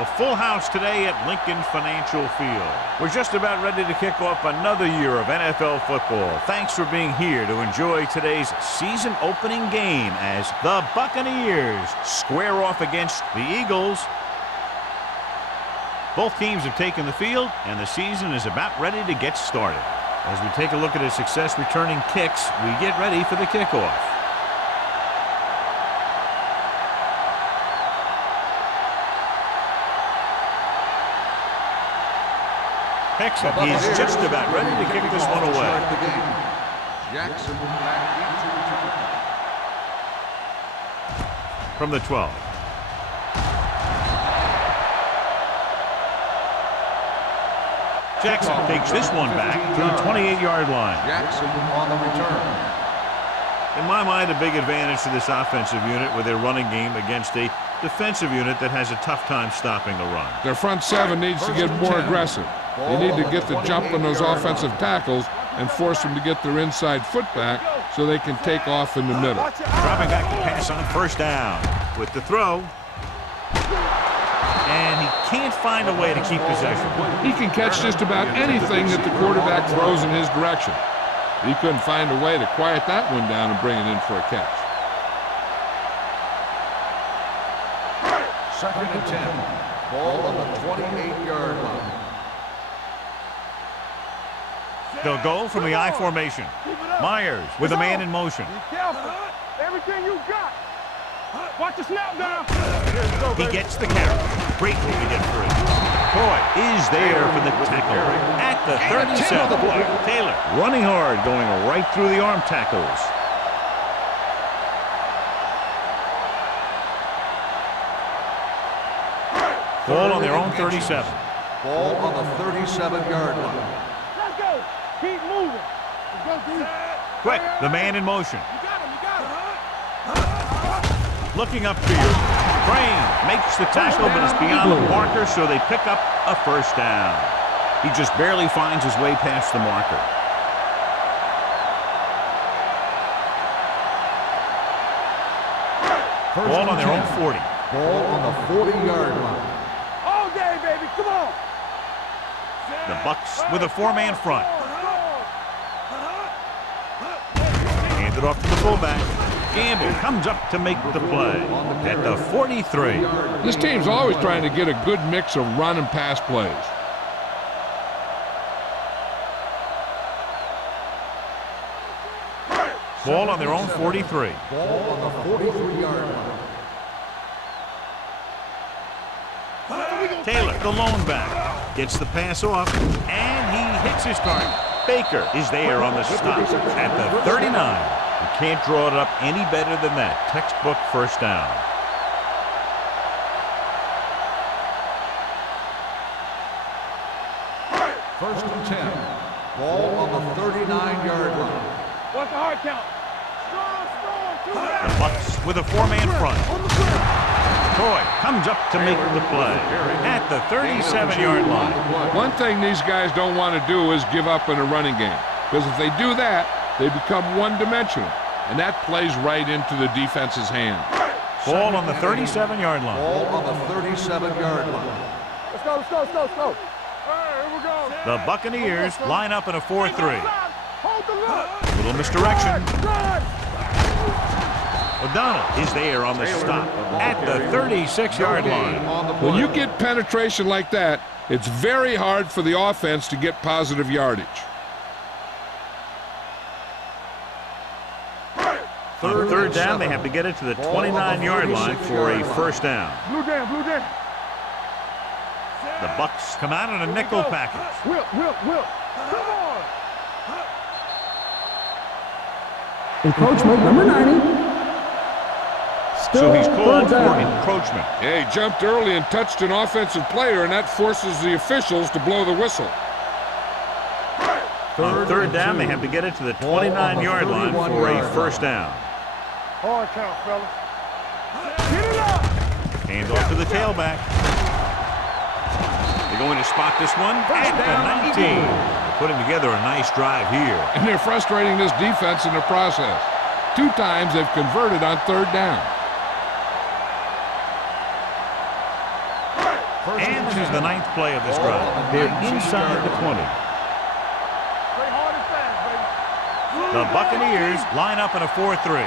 A full house today at Lincoln Financial Field. We're just about ready to kick off another year of NFL football. Thanks for being here to enjoy today's season opening game as the Buccaneers square off against the Eagles. Both teams have taken the field, and the season is about ready to get started. As we take a look at his success returning kicks, we get ready for the kickoff. He's just about ready to kick this one away. Jackson back into from the 12. Jackson takes this one back to the 28-yard line. Jackson on the return. In my mind, a big advantage to this offensive unit with their running game against a defensive unit that has a tough time stopping the run. Their front seven needs to get more aggressive. They need to get the jump on those offensive tackles and force them to get their inside foot back so they can take off in the middle. Dropping back to pass on first down with the throw. And he can't find a way to keep possession. He can catch just about anything that the quarterback throws in his direction. He couldn't find a way to quiet that one down and bring it in for a catch. 2nd and 10. Ball on the 28-yard line. They'll go from the I formation. Myers with a man in motion. Be careful. Everything you got. Watch the snap down. He gets the carry. Great moving in for it. Boy is there for the tackle at the 37. Taylor running hard, going right through the arm tackles. Ball on their own 37. Ball on the 37-yard line. Let's go. Keep moving. Let's go, dude. Quick, the man in motion. You got him. You got him. Looking upfield. Crane makes the tackle, but it's beyond the marker, so they pick up a first down. He just barely finds his way past the marker. Ball on their own 40. Ball on the 40-yard line. All day, baby. Come on. The Bucks with a four-man front. Handed off to the fullback. Gamble comes up to make the play at the 43. This team's always trying to get a good mix of run and pass plays. Ball on their own 43. Ball on the 43-yard line. Taylor, the lone back, gets the pass off, and he hits his target. Baker is there on the stop at the 39. You can't draw it up any better than that. Textbook first down. First and 10. Ball on the 39-yard line. What's the hard count? The Bucks with a four-man front. Troy comes up to make the play at the 37-yard line. One thing these guys don't want to do is give up in a running game, because if they do that, they become one-dimensional, and that plays right into the defense's hand. Ball on the 37-yard line. Ball on the 37-yard line. Let's go. All right, here we go. The Buccaneers line up in a 4-3. Hold the look. Little misdirection. Run. O'Donnell is there on the stop at the 36-yard line. When you get penetration like that, it's very hard for the offense to get positive yardage. On third down, they have to get it to the 29-yard line for a first down. Blue down. The Bucks come out in a nickel package. Whip. Come on. Encroachment number 90. So he's called for encroachment. Yeah, he jumped early and touched an offensive player, and that forces the officials to blow the whistle. On third down, they have to get it to the 29-yard line for a first down. Hard count, fellas. Get it up. Hand off to the tailback. They're going to spot this one at the 19. They're putting together a nice drive here. And they're frustrating this defense in the process. 2 times they've converted on third down. is the 9th play of this drive. They're inside the 20. Play hard and fast, baby. The Buccaneers line up in a 4-3.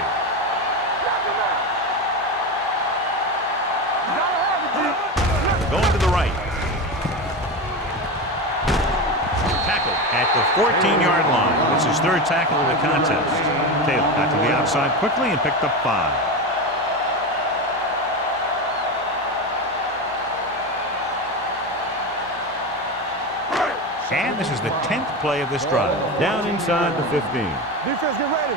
Going to the right. Tackle at the 14-yard line. It's his 3rd tackle of the contest. Taylor got to the outside quickly and picked up 5. And this is the 10th play of this drive. Down inside the 15. Defense, get ready.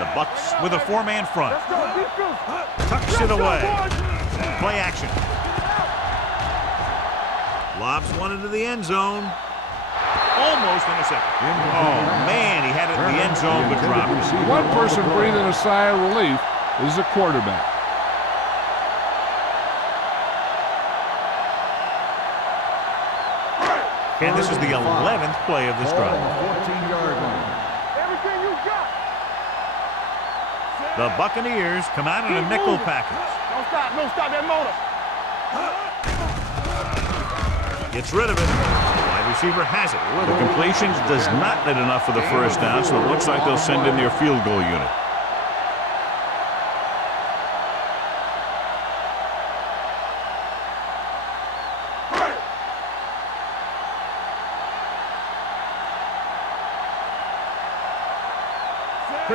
The Bucks with a 4-man front. Let's go, defense. Tucks it away. Play action. Lobs one into the end zone. Almost intercepted. Oh, man, he had it in the end zone but dropped it. One person breathing a sigh of relief is the quarterback. And this is the 11th play of this drive. 14-yard line. Everything you got. The Buccaneers come out in a nickel package. Don't stop that motor. Gets rid of it. The wide receiver has it. The completion does not net enough for the first down, so it looks like they'll send in their field goal unit.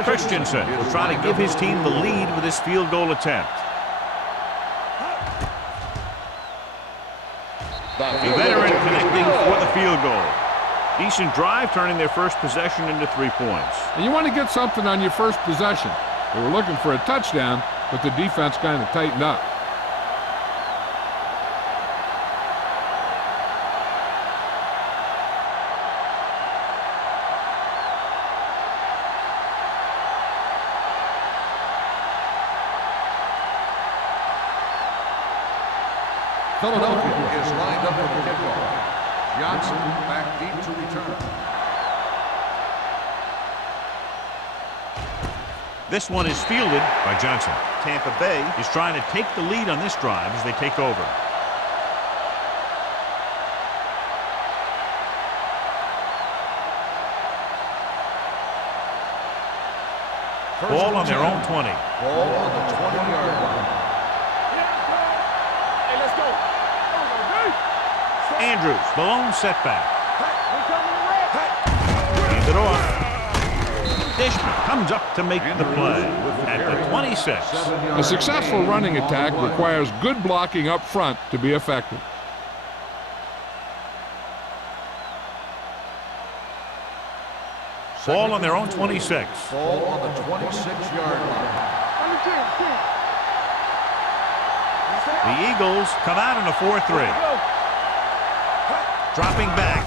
Christensen will try to give his team the lead with his field goal attempt. The veteran connecting for the field goal. Decent drive, turning their first possession into 3 points. And you want to get something on your first possession. They were looking for a touchdown, but the defense kind of tightened up. Philadelphia is lined up for the kickoff. Johnson back deep to return. This one is fielded by Johnson. Tampa Bay is trying to take the lead on this drive as they take over. Ball on their own 20. Ball on the 20-yard line. Hey, let's go. Andrews, the lone setback. Hands it off. Dishman comes up to make the play at the 26. A successful running attack requires good blocking up front to be effective. Ball on their own 26. Ball on the 26-yard line. The Eagles come out in a 4-3. Dropping back.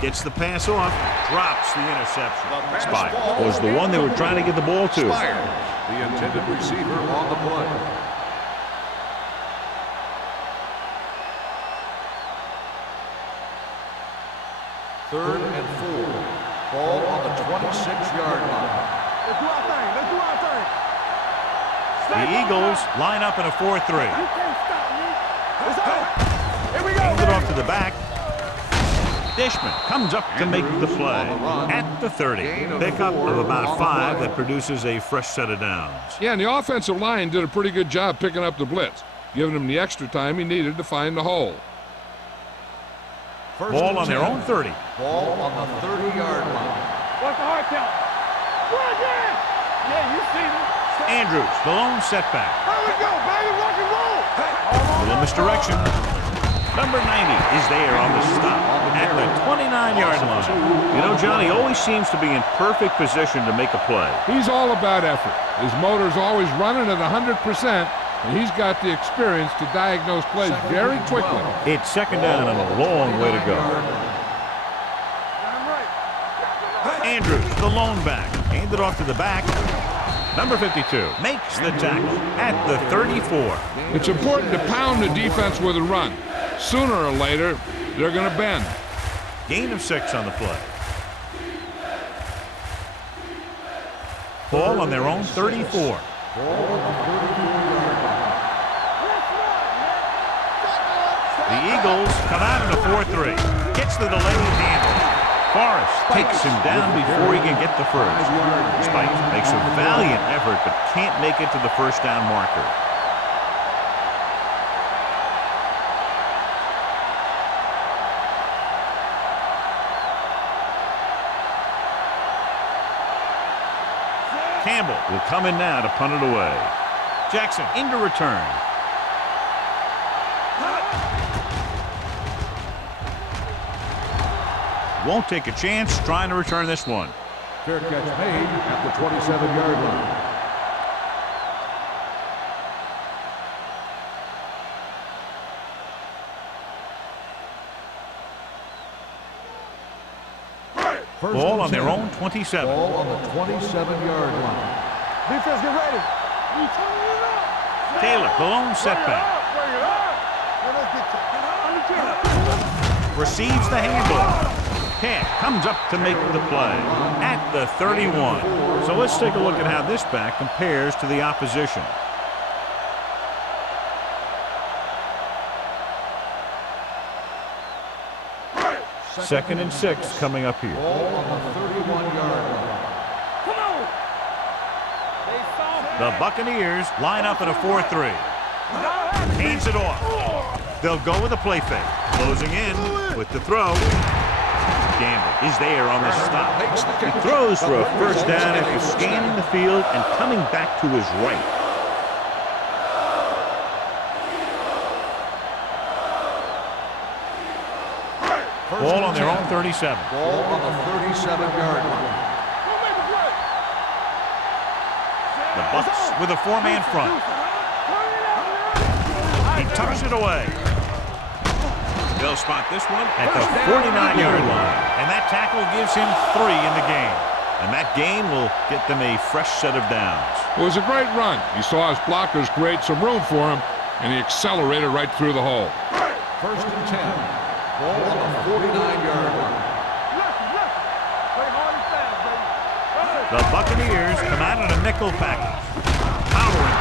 Gets the pass off. Drops the interception. Spire was the one they were trying to get the ball to. Spire, the intended receiver on the play. Third and 4. Ball on the 26-yard line. Let's do our thing. Let's do our thing. The Eagles line up in a 4-3. You can't stop me. It's on. Here we go. Hands it off to the back. Dishman comes up to make the play at the 30. Pickup of about 5 that produces a fresh set of downs. Yeah, and the offensive line did a pretty good job picking up the blitz, giving him the extra time he needed to find the hole. Ball on their own 30. Ball on the 30-yard line. What's the hard count? Run again. Yeah, you see me. Andrews, the lone setback. Here we go, baby. Rock and roll. A little misdirection. Number 90 is there on the stop at the 29-yard line. You know, Johnny always seems to be in perfect position to make a play. He's all about effort. His motor's always running at 100%, and he's got the experience to diagnose plays very quickly. It's second down and a long way to go. Andrews, the lone back, handed off to the back. Number 52 makes the tackle at the 34. It's important to pound the defense with a run. Sooner or later, they're going to bend. Gain of 6 on the play. Ball on their own 34. The Eagles come out in a 4-3. Gets the delayed handle. Forrest takes him down before he can get the first. Spikes makes a valiant effort but can't make it to the first down marker. Campbell will come in now to punt it away. Jackson into return. Won't take a chance trying to return this one. Fair catch made at the 27-yard line. Ball on their own 27. Ball on the 27-yard line. Defense, get ready. Taylor, the lone setback. Receives the handle. Camp comes up to make the play at the 31. So let's take a look at how this back compares to the opposition. Second and 6 coming up here. Ball on the 31-yard line. The Buccaneers line up in a 4-3. Hands it off. They'll go with a play fake. Closing in with the throw. Gamble is there on the stop. He throws for a first down after scanning the field and coming back to his right. Ball on their own 37. Ball on the 37-yard line. The Bucs with a four-man front. He tucks it away. They'll spot this one at the 49-yard line. And that tackle gives him 3 in the game. And that gain will get them a fresh set of downs. It was a great run. He saw his blockers create some room for him, and he accelerated right through the hole. First and 10. Ball on the 49-yard line. The Buccaneers come out in a nickel package. Powering.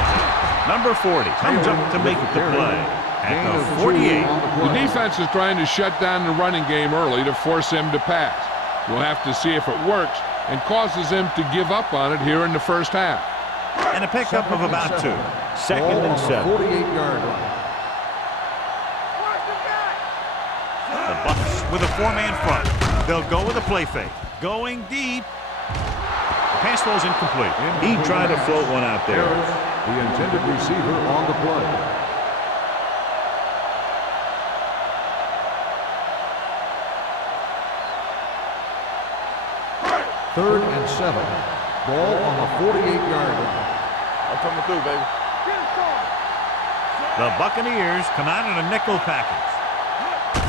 Number 40 comes up to make the play at the 48. The defense is trying to shut down the running game early to force him to pass. We'll have to see if it works and causes him to give up on it here in the first half. And a pickup of about 2. Second and 7. 48-yard line. The Bucs with a four-man front. They'll go with a play fake. Going deep. The pass ball's incomplete. He tried to float one out there. The intended receiver on the play. Third and 7. Ball on the 48-yard line. I'm coming through, baby. The Buccaneers come out in a nickel package.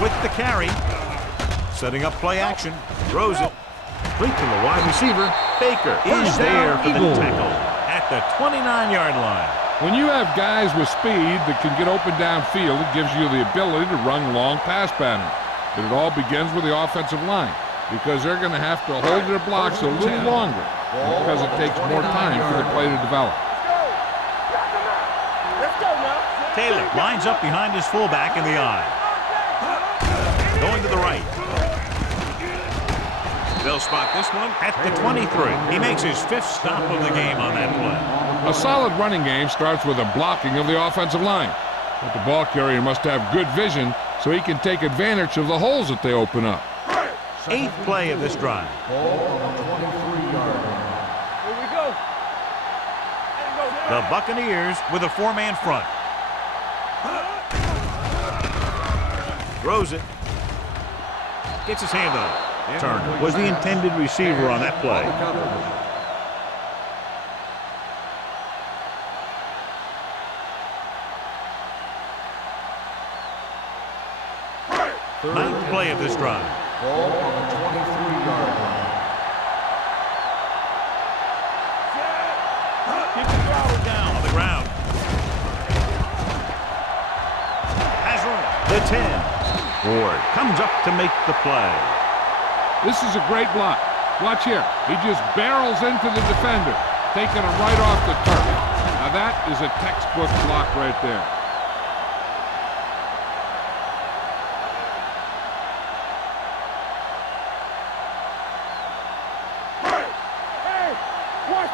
With the carry. Setting up play action. Throws it. Complete to the wide receiver. Baker is there for the tackle at the 29-yard line. When you have guys with speed that can get open downfield, it gives you the ability to run long pass patterns. But it all begins with the offensive line, because they're going to have to hold their blocks a little longer because it takes more time for the play to develop. Taylor lines up behind his fullback in the eye. Going to the right. They'll spot this one at the 23. He makes his 5th stop of the game on that play. A solid running game starts with a blocking of the offensive line. But the ball carrier must have good vision so he can take advantage of the holes that they open up. 8th play of this drive. Ball on the 23-yard line. Here we go. The Buccaneers with a four-man front. Throws it. Gets his hand on it. Turner was the intended receiver on that play. Ninth play of this drive. Ball on the 23-yard line. Keep the throttle down on the ground. Has room. The 10. Ward comes up to make the play. This is a great block. Watch here. He just barrels into the defender, taking him right off the turf. Now that is a textbook block right there.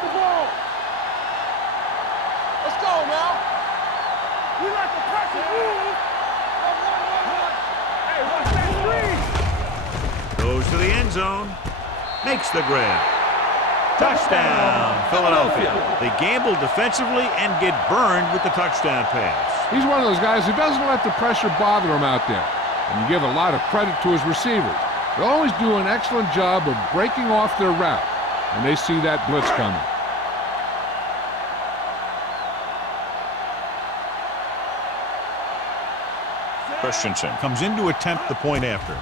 the ball. Let's go now. We like to pressure move. Hey, watch that screen. Goes to the end zone. Makes the grab. Touchdown, Philadelphia. They gamble defensively and get burned with the touchdown pass. He's one of those guys who doesn't let the pressure bother him out there. And you give a lot of credit to his receivers. They always do an excellent job of breaking off their route, and they see that blitz coming. Christensen comes in to attempt the point after.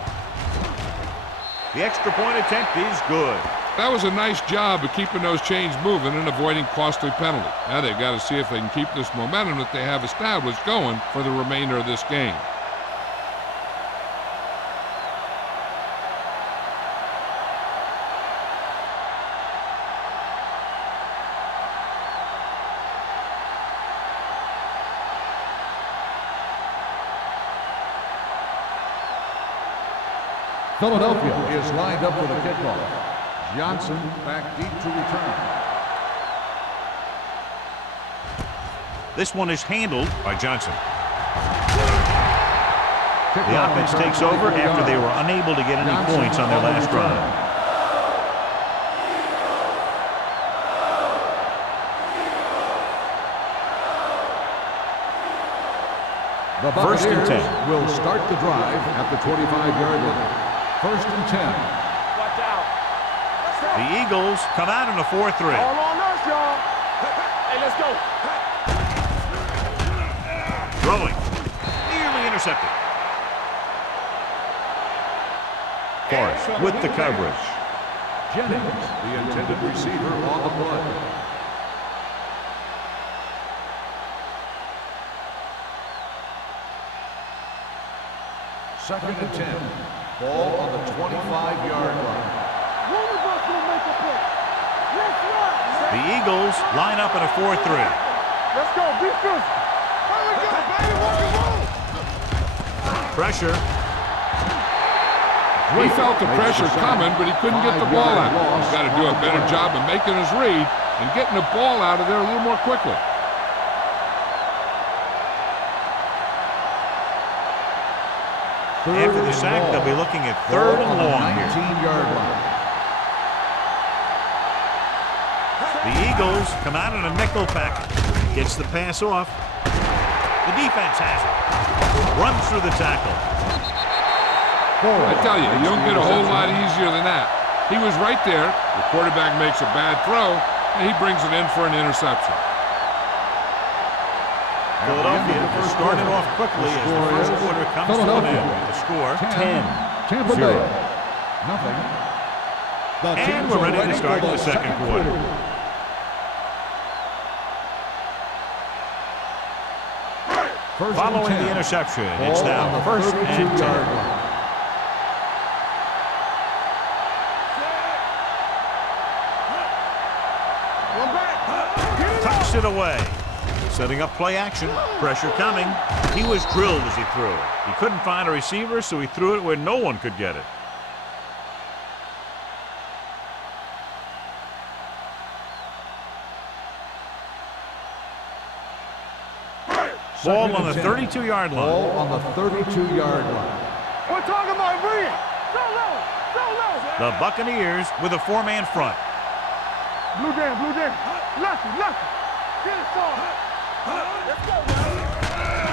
The extra point attempt is good. That was a nice job of keeping those chains moving and avoiding costly penalty. Now they've got to see if they can keep this momentum that they have established going for the remainder of this game. Philadelphia is lined up for the kickoff. Johnson back deep to return. This one is handled by Johnson. The offense takes over after they were unable to get any points on their last drive. The Buccaneers will start the drive at the 25-yard line. 1st and 10. Watch out. The Eagles come out in a 4-3. All on us, y'all. Hey, let's go. Throwing. Nearly intercepted. Forrest with the coverage. Jennings, the intended receiver, on the play. Second and 10. Ball on the 25-yard line. One of us will make a play. Let's run. The Eagles line up in a 4-3. Let's go. Be physical. Hurry up, baby. Rock and roll. Pressure. He felt the pressure coming, but he couldn't get the ball out. He's got to do a better job of making his read and getting the ball out of there a little more quickly. After the sack, they'll be looking at 3rd and long here. 19-yard line. The Eagles come out in a nickel package. Gets the pass off. The defense has it. Runs through the tackle. I tell you, you don't get a whole lot easier than that. He was right there. The quarterback makes a bad throw, and he brings it in for an interception. Philadelphia has started off quickly as the first quarter comes to an end. The score, 10. Tampa Bay. Nothing. And we're ready to start the second quarter. Following the interception, it's now 1st and 10. Tucks it away. Setting up play action. Pressure coming. He was drilled as he threw it. He couldn't find a receiver, so he threw it where no one could get it. Ball on the 32-yard line. Ball on the 32-yard line. We're talking about read. Go low. Go low. The Buccaneers with a 4-man front. Blue down. Blue down. Lucky. Lucky. Get it started. Let's go, man.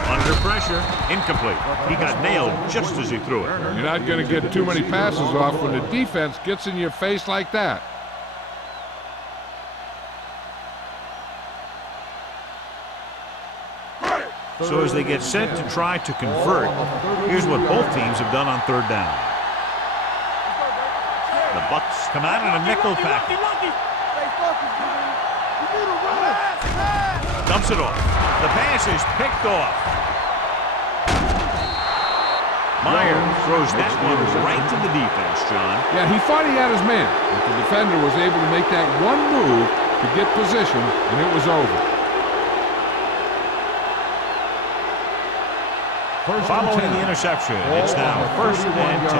Under pressure. Incomplete. He got nailed just as he threw it. You're not going to get too many passes off when the defense gets in your face like that. So as they get set to try to convert, here's what both teams have done on 3rd down. The Bucs come out in a nickel package. Dumps it off. The pass is picked off. Meyer throws that one right to the defense, John. Yeah, he thought he had his man, but the defender was able to make that one move to get position, and it was over. Following the interception, it's now 1st and 10.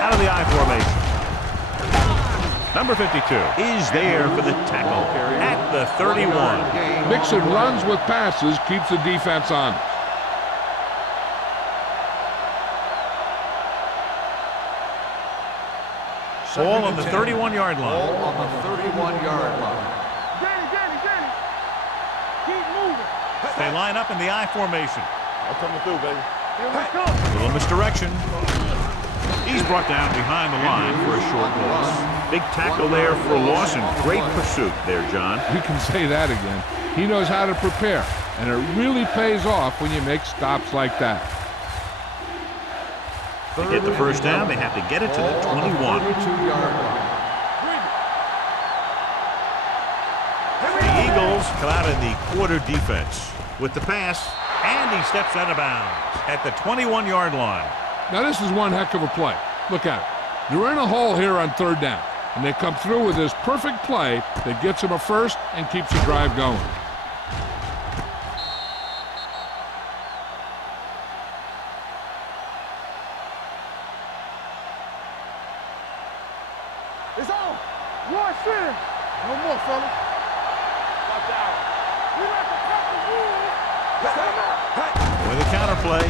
Out of the I formation. Number 52 is there for the tackle at the 31. Mixing runs with passes keeps the defense on. Ball on the 31-yard line. Ball on the 31-yard line. Danny. Keep moving. They line up in the I formation. I'm coming through, baby. Here we come. Little misdirection. He's brought down behind the line for a short loss. Big tackle there for a loss and great pursuit there, John. You can say that again. He knows how to prepare, and it really pays off when you make stops like that. To get the first down, they have to get it to the 21. The Eagles come out in the quarter defense with the pass, and he steps out of bounds at the 21-yard line. Now this is one heck of a play. Look at it. They're in a hole here on third down, and they come through with this perfect play that gets them a first and keeps the drive going. It's on. One center. No more, fella. Watch out. We like to cut the rules. With a counterplay.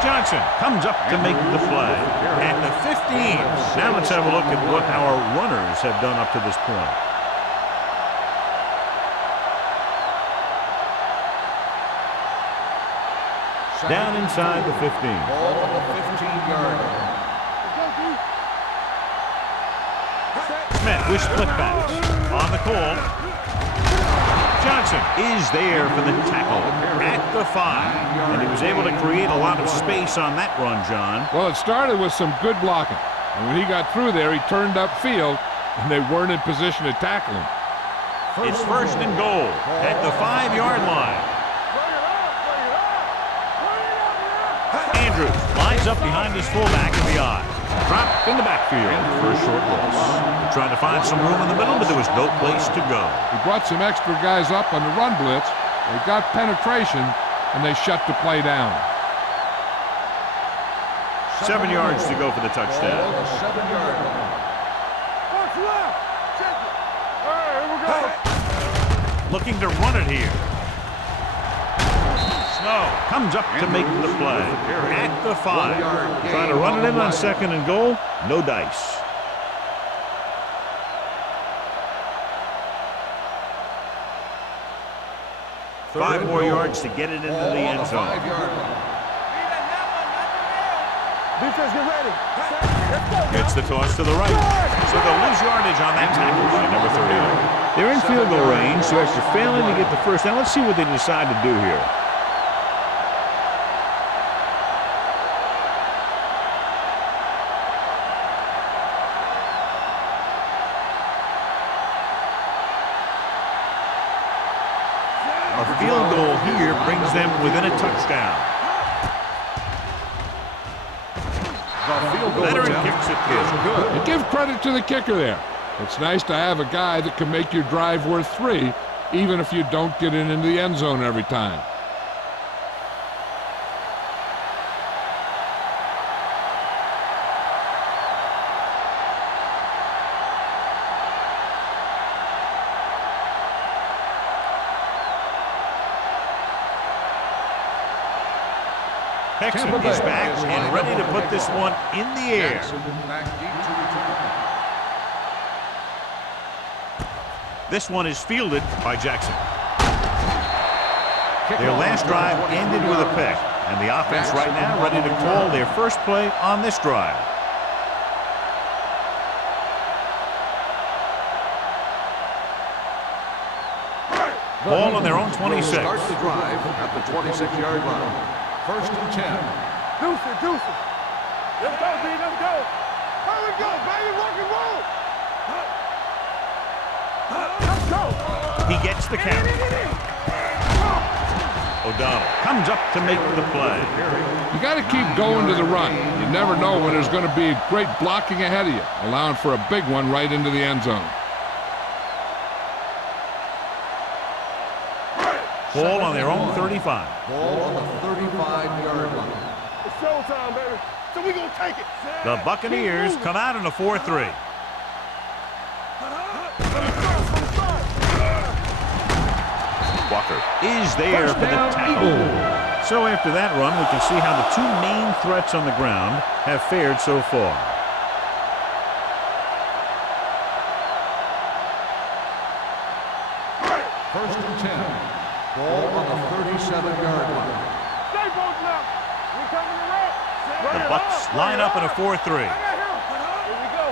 Johnson comes up to make the play at the 15. Now let's have a look at what our runners have done up to this point. Down inside the 15. Ball on the 15-yard line. Smith with split backs on the call. Johnson is there for the tackle at the 5. And he was able to create a lot of space on that run, John. Well, it started with some good blocking. And when he got through there, he turned upfield, and they weren't in position to tackle him. It's first and goal at the 5-yard line. Andrews lines up behind his fullback in the I. Dropped in the backfield for a short loss. They're trying to find some room in the middle, but there was no place to go. He brought some extra guys up on the run blitz. They got penetration, and they shut the play down. 7 yards to go for the touchdown. Ball on the 7-yard line. What's left? Check it. All right, here we go. Looking to run it here. Snow comes up to make the play at the 5. Trying to run it in on second and goal. No dice. Five more yards to get it into the end zone. Defense, get ready. Let's go. Gets the toss to the right. So they'll lose yardage on that tackle by number 30. They're in field goal range, so after failing to get the first down, let's see what they decide to do here. A field goal here brings them within a touchdown. Veteran kicks it good. And give credit to the kicker there. It's nice to have a guy that can make your drive worth 3, even if you don't get it into the end zone every time. Hexon is back and ready to put this one in the air. This one is fielded by Jackson. Their last drive ended with a pick, and the offense right now ready to call their first play on this drive. Ball on their own 26. Start the drive at the 26-yard line. First and 10. Deuce it. Let's go, B. Let's go. Here we go, baby. Rock and roll. Let's go. He gets the count. O'Donnell comes up to make the play. You got to keep going to the run. You never know when there's going to be great blocking ahead of you, allowing for a big one right into the end zone. Ball on their own 35. Ball on the 35-yard line. It's showtime, baby. So we gonna take it. The Buccaneers come out in a 4-3. Walker is there for the tackle. So after that run, we can see how the two main threats on the ground have fared so far. First and 10. Ball on the 37-yard line. Stay both left. We coming to red. The Bucs line up in a 4-3. Here we go.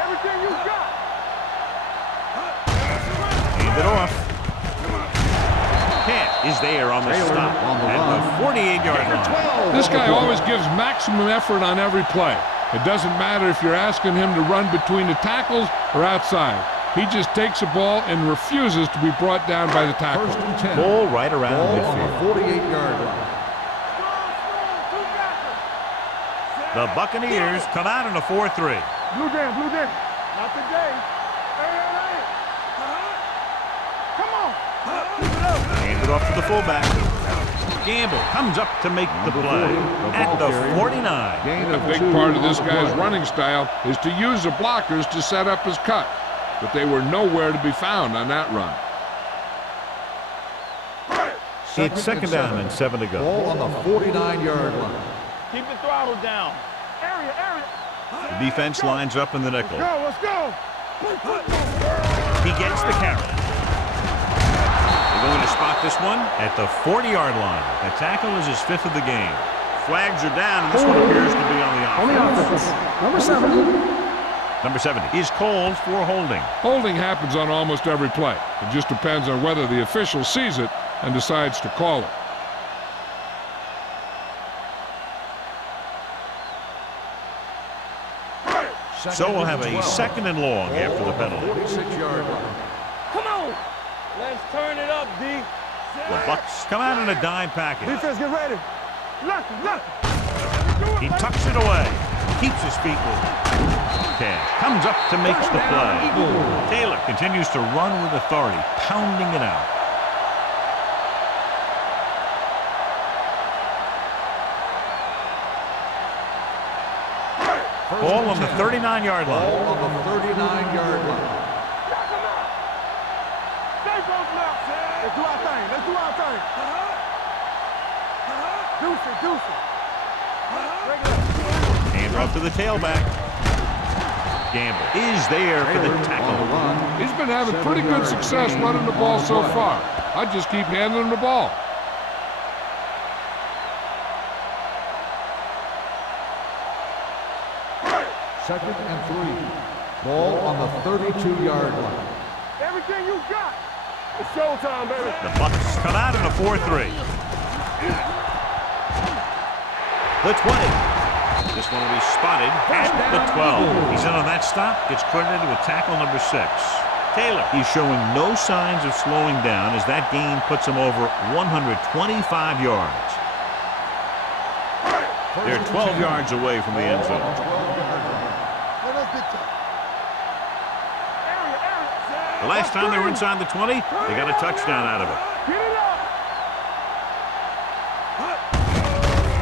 Everything you got. Hand it off. Camp is there on the stop at the 48-yard line. This guy always gives maximum effort on every play. It doesn't matter if you're asking him to run between the tackles or outside. He just takes the ball and refuses to be brought down by the tackle. First and 10. Ball right around Ball on midfield. the 48-yard line. The Buccaneers come out in a 4-3. Blue down, blue down. Not today. Hey. Come on. Keep it up. Hand it off to the fullback. Gamble comes up to make the play at the 49. Gain A of big 2 part of on this the guy's play. running style is to use the blockers to set up his cut. But they were nowhere to be found on that run. It's second down and 7 to go. Ball on the 49-yard line. Keep the throttle down. Area. The defense lines up in the nickel. Let's go. He gets the carry. They're going to spot this one at the 40-yard line. The tackle is his 5th of the game. Flags are down, and this one appears to be on the On the offense. offense. Number 70. Number 70 is called for holding. Holding happens on almost every play. It just depends on whether the official sees it and decides to call it. So we'll have a second and long after the penalty. 46-yard line. Come on. Let's turn it up, D. The Bucs come out in a dime package. Defense, get ready. Left. He tucks it away. Keeps his feet moving. Cash comes up to make the play. Taylor continues to run with authority, pounding it out. Ball on the 39-yard Ball line. on the 39-yard line. Stay both left. Let's do our thing. Deuce it. Bring it up. Hand off to the tailback. Gamble is there for the On the tackle. run. He's been having pretty good success running the ball so far. I just keep handing him the ball. Second and 3. Ball on the 32-yard line. Everything you got. It's showtime, baby. The Bucs come out in a 4-3. The 20. This one will be spotted at the 12. He's in on that stop. Gets credited with tackle number 6. Taylor, he's showing no signs of slowing down as that gain puts him over 125 yards. They're 12 yards away from the end zone. The last time they were inside the 20, they got a touchdown out of it. Get it up.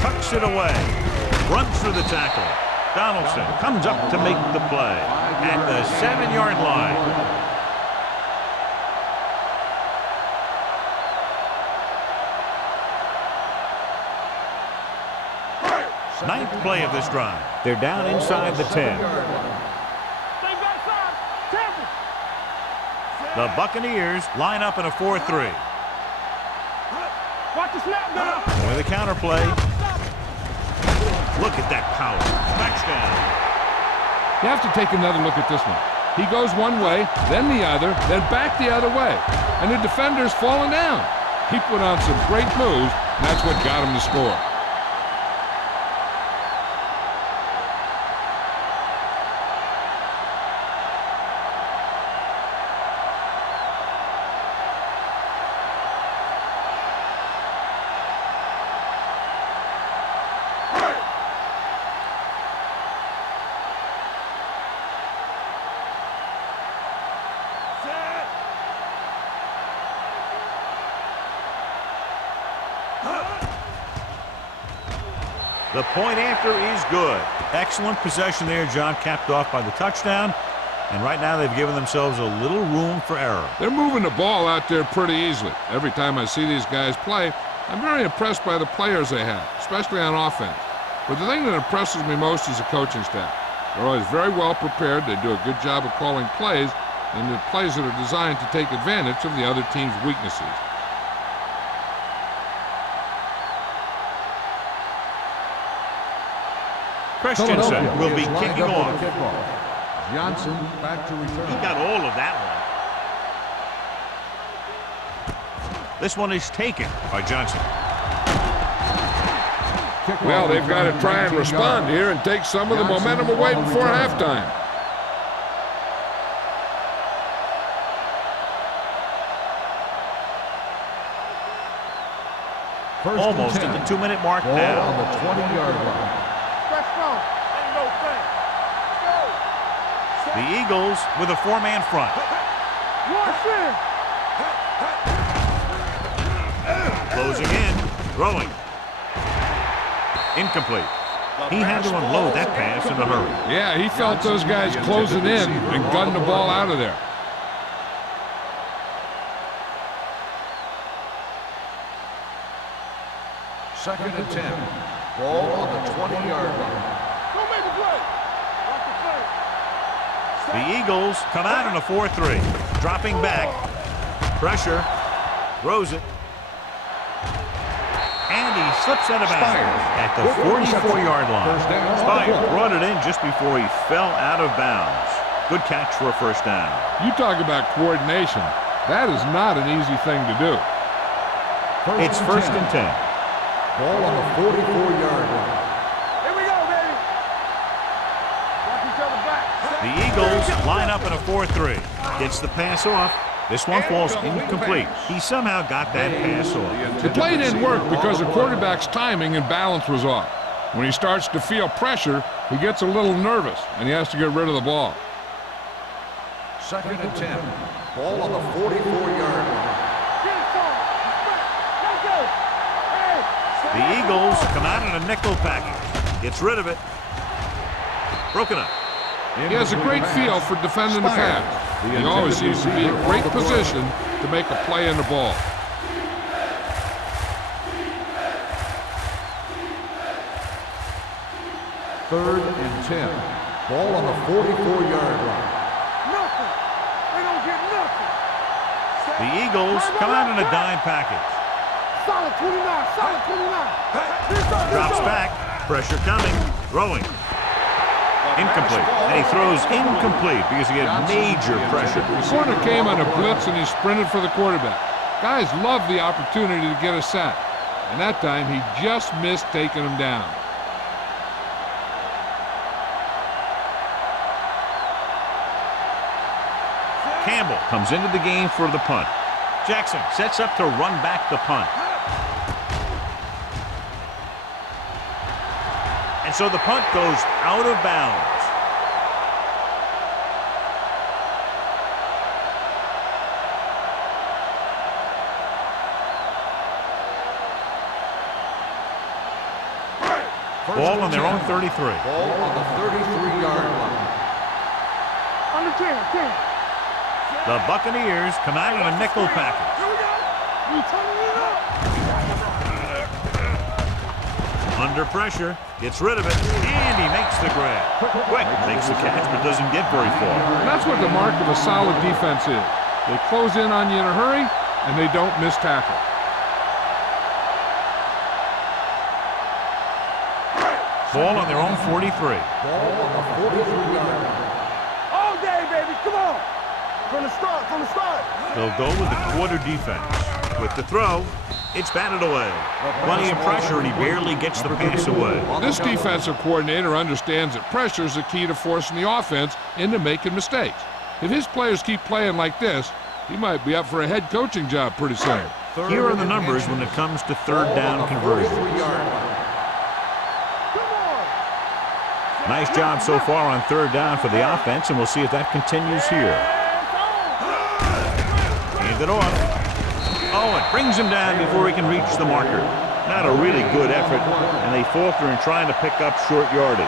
Tucks it away. Runs through the tackle. Donaldson comes up to make the play at the 7-yard line. Ninth play of this drive. They're down inside the 10. Stay backside. Temple. The Buccaneers line up in a 4-3. Watch the snap down. With a counter play. Look at that power. Touchdown. You have to take another look at this one. He goes one way, then the other, then back the other way. And the defender's falling down. He put on some great moves, and that's what got him the score. The point after is good. Excellent possession there, John, capped off by the touchdown. And right now they've given themselves a little room for error. They're moving the ball out there pretty easily. Every time I see these guys play, I'm very impressed by the players they have, especially on offense. But the thing that impresses me most is the coaching staff. They're always very well prepared. They do a good job of calling plays, and the plays that are designed to take advantage of the other team's weaknesses. Christensen will be kicking off. Johnson back to return. He got all of that one. This one is taken by Johnson. Well, they've got to try and respond here and take some of the momentum away before halftime. Almost at the 2-minute mark now. On the 20-yard line. Let's go. Ain't no thing. Let's go. The Eagles with a 4-man front. Rush in. Closing in. Throwing. Incomplete. He had to unload that pass in a hurry. Yeah, he felt those guys closing in and gunned the ball out of there. Second and 10. Ball on the 20-yard line. Don't make a play. Watch the play. The Eagles come out in a 4-3. Dropping back. Pressure. Throws it. And he slips out of bounds at the 44-yard line. Spire brought it in just before he fell out of bounds. Good catch for a first down. You talk about coordination. That is not an easy thing to do. It's first and 10. Ball on the 44-yard line. Here we go, baby. Watch each other back. The Eagles line up in a 4-3. Gets the pass off. This one falls incomplete. He somehow got that pass off. The play didn't work because the quarterback's timing and balance was off. When he starts to feel pressure, he gets a little nervous, and he has to get rid of the ball. Second and 10. Ball on the 44-yard line. Get it, son. Let's go. Hey. The Eagles come out in a nickel package. Gets rid of it. Broken up. He has a great feel for defending the pass. He always seems to be in great position to make a play in the ball. Third and 10. Ball on the 44-yard line. Nothing. They don't get nothing. The Eagles come out in a dime package. Solid 29. Solid 29. Drops back. Pressure coming. Throwing. Incomplete. And he throws incomplete because he had major pressure. The corner came on a blitz and he sprinted for the quarterback. Guys love the opportunity to get a sack. And that time he just missed taking him down. Campbell comes into the game for the punt. Jackson sets up to run back the punt. And so the punt goes out of bounds. Ball on their own 33. Ball on the 33-yard line. Under 10. The Buccaneers come out in a nickel package. Here we go. You turning it up. Under pressure, gets rid of it, and he makes the grab. Quick, makes the catch, but doesn't get very far. And that's what the mark of a solid defense is. They close in on you in a hurry, and they don't miss tackle. Ball on their own 43. Ball on the 43-yard line. All day, baby. Come on. From the start. They'll go with the quarter defense. With the throw, it's batted away. Plenty of pressure, and he barely gets the pass away. This defensive coordinator understands that pressure is the key to forcing the offense into making mistakes. If his players keep playing like this, he might be up for a head coaching job pretty soon. Here are the numbers when it comes to third down conversion. Nice job so far on third down for the offense, and we'll see if that continues here. Hand it off. Oh, it brings him down before he can reach the marker. Not a really good effort, and they falter in trying to pick up short yardage.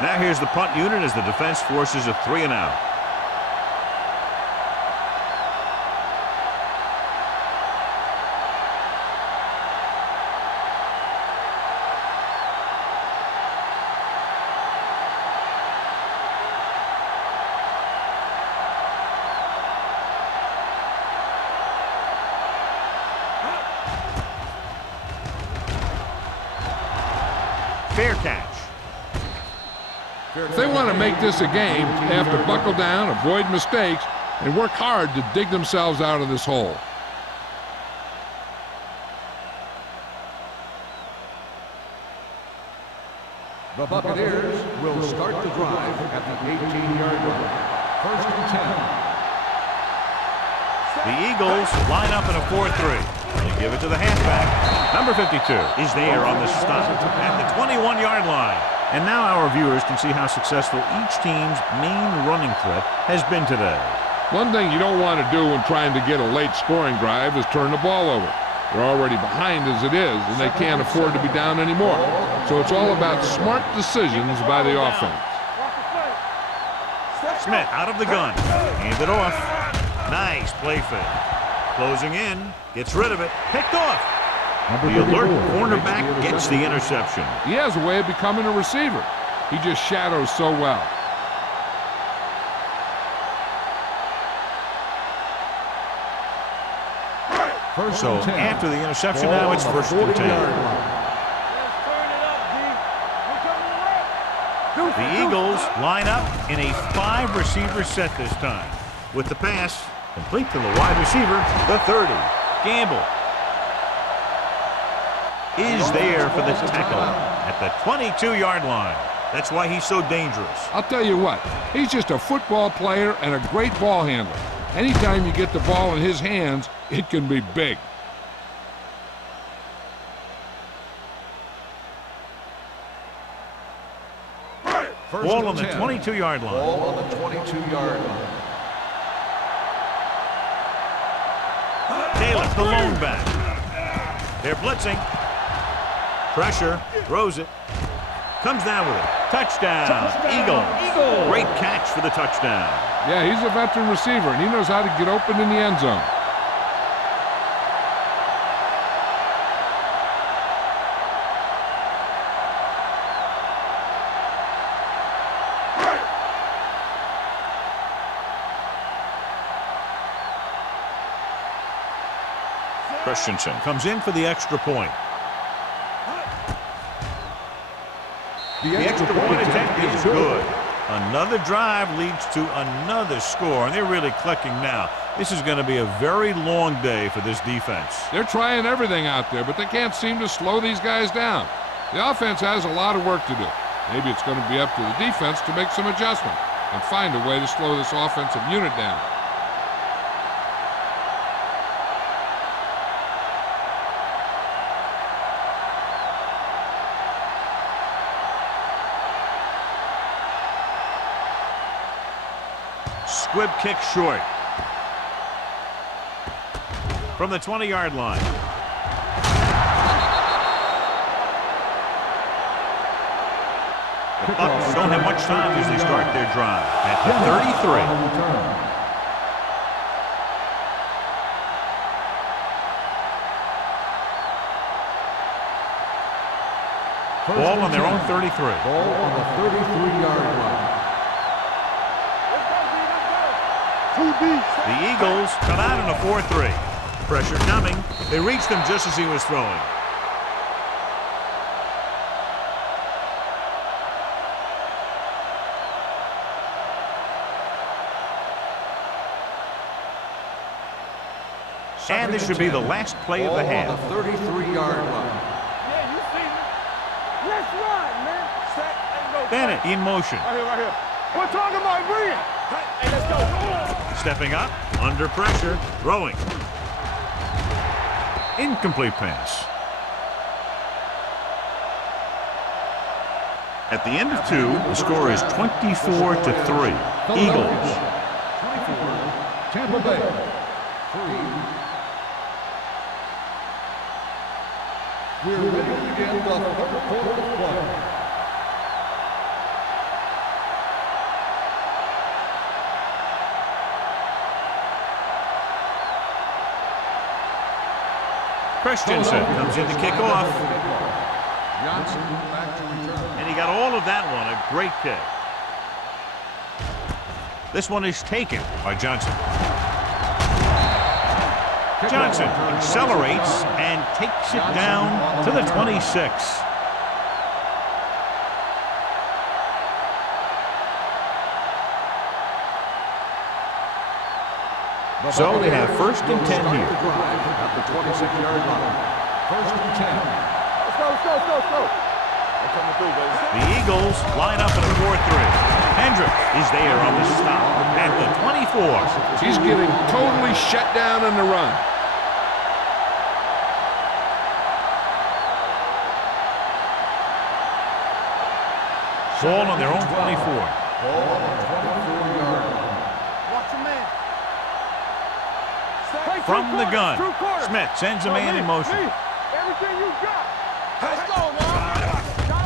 Now here's the punt unit as the defense forces a 3-and-out. Fair catch. If they want to make this a game, they have to buckle down, avoid mistakes, and work hard to dig themselves out of this hole. The Buccaneers will start the drive at the 18-yard line. First and 10. The Eagles line up in a 4-3. They give it to the halfback. Number 52 is there on the stop at the 21-yard line. And now our viewers can see how successful each team's main running threat has been today. One thing you don't want to do when trying to get a late scoring drive is turn the ball over. They're already behind as it is, and they can't afford to be down anymore. So it's all about smart decisions by the offense. Smith out of the gun. Hand it off. Nice play fake. Closing in. Gets rid of it. Picked off. The alert cornerback gets the interception. He has a way of becoming a receiver. He just shadows so well. So after the interception, now it's first and 10. The Eagles line up in a 5-receiver set this time. With the pass complete to the wide receiver, the 30. Gamble is there for the tackle at the 22-yard line. That's why he's so dangerous. I'll tell you what, he's just a football player and a great ball handler. Anytime you get the ball in his hands, it can be big. Ball on the 22-yard line. Ball on the 22-yard line. Taylor, the lone back. They're blitzing. Pressure. Throws it. Comes down with it. Touchdown. Eagles. Great catch for the touchdown. Yeah, he's a veteran receiver, and he knows how to get open in the end zone. Christensen comes in for the extra point. The extra point attempt is good. Another drive leads to another score, and they're really clicking now. This is going to be a very long day for this defense. They're trying everything out there, but they can't seem to slow these guys down. The offense has a lot of work to do. Maybe it's going to be up to the defense to make some adjustment and find a way to slow this offensive unit down. Squib kick short. From the 20-yard line. The Bucs don't have much time as they start their drive at the 33. Ball on their own 33. Ball on the 33-yard line. The Eagles come out in a 4-3. Pressure coming. They reached him just as he was throwing. And this should be the last play of the half. On the 33-yard line. Yeah, you see me. Let's ride, man. Bennett in motion. Right here. We're talking about Green. Hey, let's go. Stepping up, under pressure, throwing. Incomplete pass. At the end of 2, the score is 24-3. Eagles. 24, Tampa Bay. 3. We're ready to begin the third quarter of play. Christensen comes in to kick off. Johnson back to return. And he got all of that one. A great kick. This one is taken by Johnson. Johnson accelerates and takes it down to the 26. So we have 1st and 10 here. At the 26-yard line. 1st and 10. Let's go, let's go, let's go, let's go. They're coming through, baby. The Eagles line up in a 4-3. Hendricks is there on the stop at the 24. He's getting totally shut down on the run. Ball on their own 24. Ball on the 24-yard line. Watch your man. From the gun, Smith sends a man in motion. Everything you got. Let's go, man.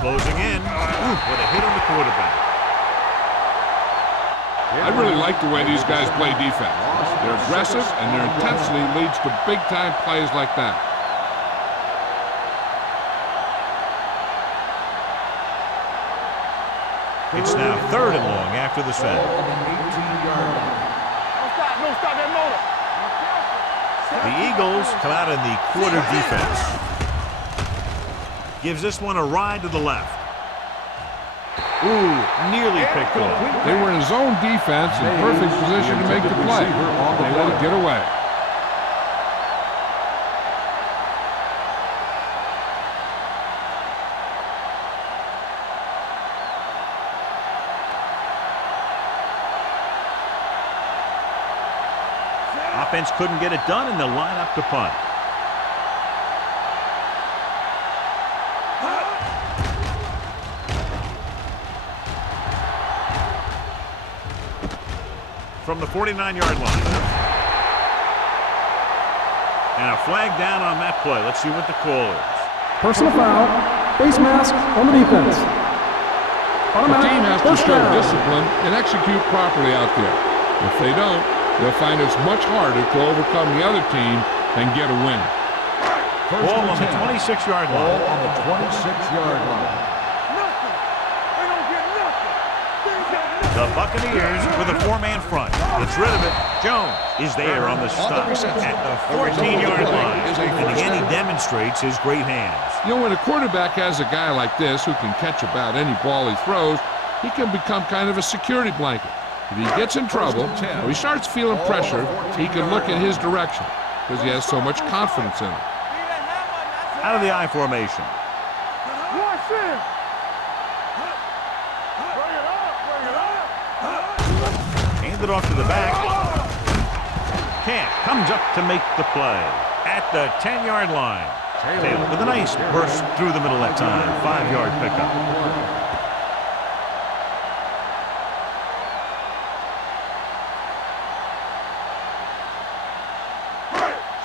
Closing in with a hit on the quarterback. I really like the way these guys play defense. They're aggressive, and their intensity leads to big-time plays like that. It's now 3rd and long after the set. Ball on the 18-yard line. Don't stop that motor. The Eagles come out in the quarter defense. Gives this one a ride to the left. Ooh, nearly picked off. They were in zone defense in perfect position to make the play. They let it get away. Offense couldn't get it done, and they'll line up to punt. From the 49-yard line. And a flag down on that play. Let's see what the call is. Personal foul. Face mask on the defense. The team has to show discipline and execute properly out there. If they don't, they'll find it's much harder to overcome the other team and get a win. Ball on the 26-yard line. Ball on the 26-yard line. Nothing. They don't get nothing. They get nothing. The Buccaneers with a 4-man front. Gets rid of it. Jones is there on the stop at the 14-yard line. And again, he demonstrates his great hands. You know, when a quarterback has a guy like this who can catch about any ball he throws, he can become kind of a security blanket. If he gets in trouble, or he starts feeling pressure, he can look in his direction because he has so much confidence in him. Out of the I formation. Watch him. Bring it up, bring it up. Handed off to the back. Camp comes up to make the play at the 10-yard line. Taylor with a nice burst through the middle that time. 5-yard pickup.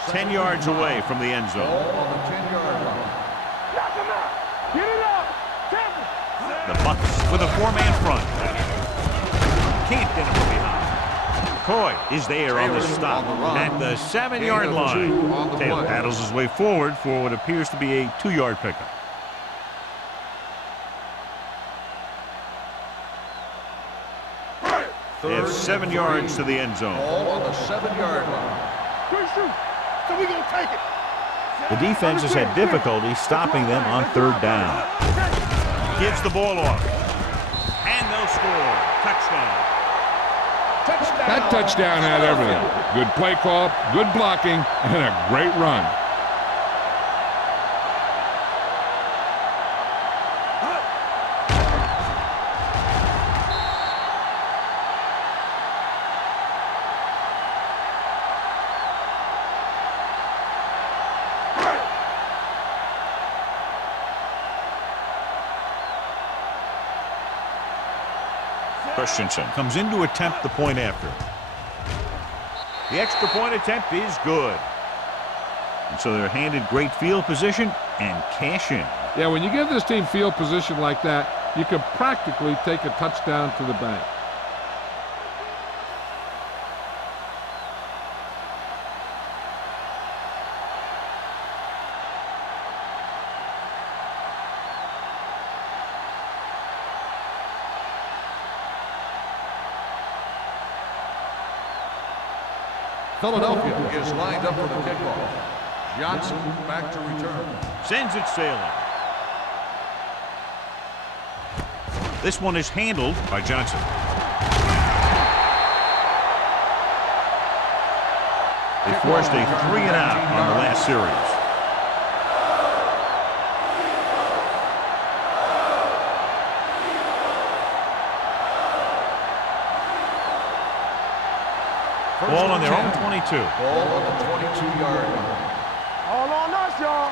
10 yards away from the end zone. Ball on the 10-yard line. Knock him out. Get it up. Temple. The Bucs with a 4-man front. Can't get him from behind. Coy is there on the stop at the 7-yard line. Taylor paddles his way forward for what appears to be a 2-yard pickup. They have 7 yards to the end zone. Ball on the 7-yard line. Good shoot. So we gonna take it. The defense has had difficulty stopping them on 3rd down. Gives the ball off. And they'll score. Touchdown. That touchdown had everything. Good play call, good blocking, and a great run. Christensen comes in to attempt the point after. The extra point attempt is good. And so they're handed great field position and cash in. Yeah, when you give this team field position like that, you can practically take a touchdown to the bank. Philadelphia is lined up for the kickoff. Johnson back to return. Sends it sailing. This one is handled by Johnson. They forced a 3-and-out on the last series. Ball on their own 22. Ball on the 22-yard line. All on us, y'all.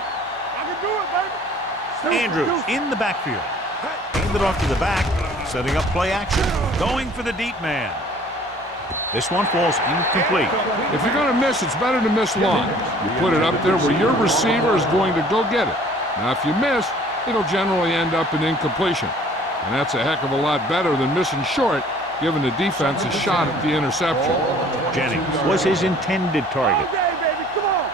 I can do it, baby. Andrews in the backfield. Handed off to the back, setting up play action. Going for the deep man. This one falls incomplete. If you're going to miss, it's better to miss long. You put it up there where your receiver is going to go get it. Now, if you miss, it'll generally end up in incompletion. And that's a heck of a lot better than missing short, giving the defense a shot at the interception. Jennings was his intended target. Okay, baby, come on.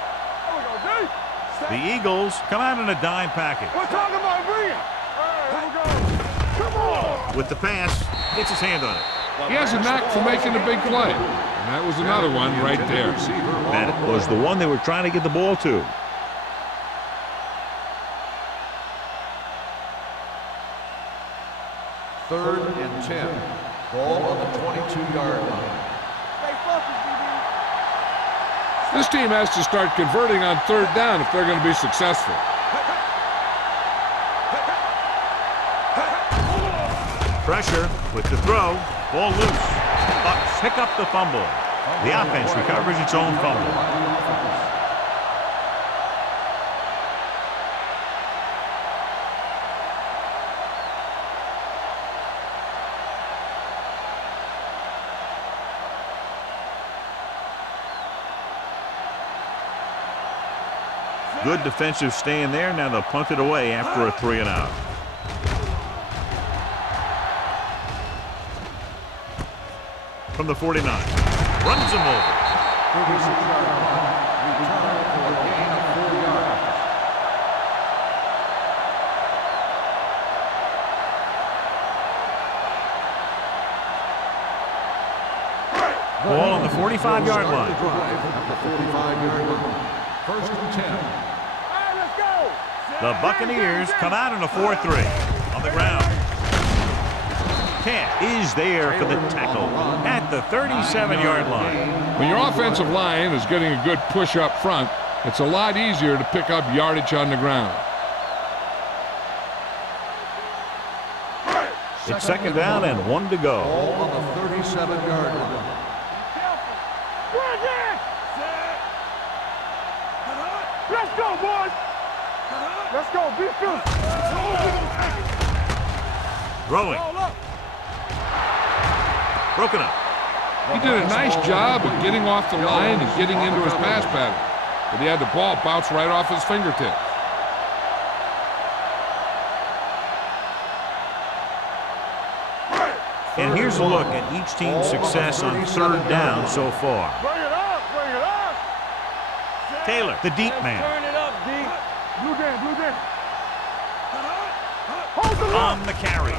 There we go, D. The Eagles come out in a dime package. We're talking about brilliant. All right, here we go. Come on. With the pass, gets his hand on it. He has a knack for making a big play. And that was another one right there. That was the one they were trying to get the ball to. Third and 10. Ball on the 22-yard line. Stay focused, DB. This team has to start converting on third down if they're going to be successful. Pressure with the throw. Ball loose. Bucks pick up the fumble. The offense recovers its own fumble. Good defensive stand there. Now they'll punt it away after a 3-and-out. From the 49. Runs him over. 36-yard punt. Return for a gain of 4 yards. Ball on the 45-yard line. The drive at the 45-yard line. First and 10. All right, let's go. The Buccaneers come out in a 4-3 on the ground. Camp is there for the tackle at the 37-yard line. When your offensive line is getting a good push up front, it's a lot easier to pick up yardage on the ground. It's second down and 1 to go. Ball on the 37-yard line. Let's go, boys. Let's go. Be good. Throwing. Broken up. He did a nice job of getting off the line and getting into his pass pattern, but he had the ball bounce right off his fingertips. And here's a look at each team's success on third down so far. Bring it up. Bring it up. Taylor, the deep man. Turn it up, D. Blue game, blue game. Hold the On the carry.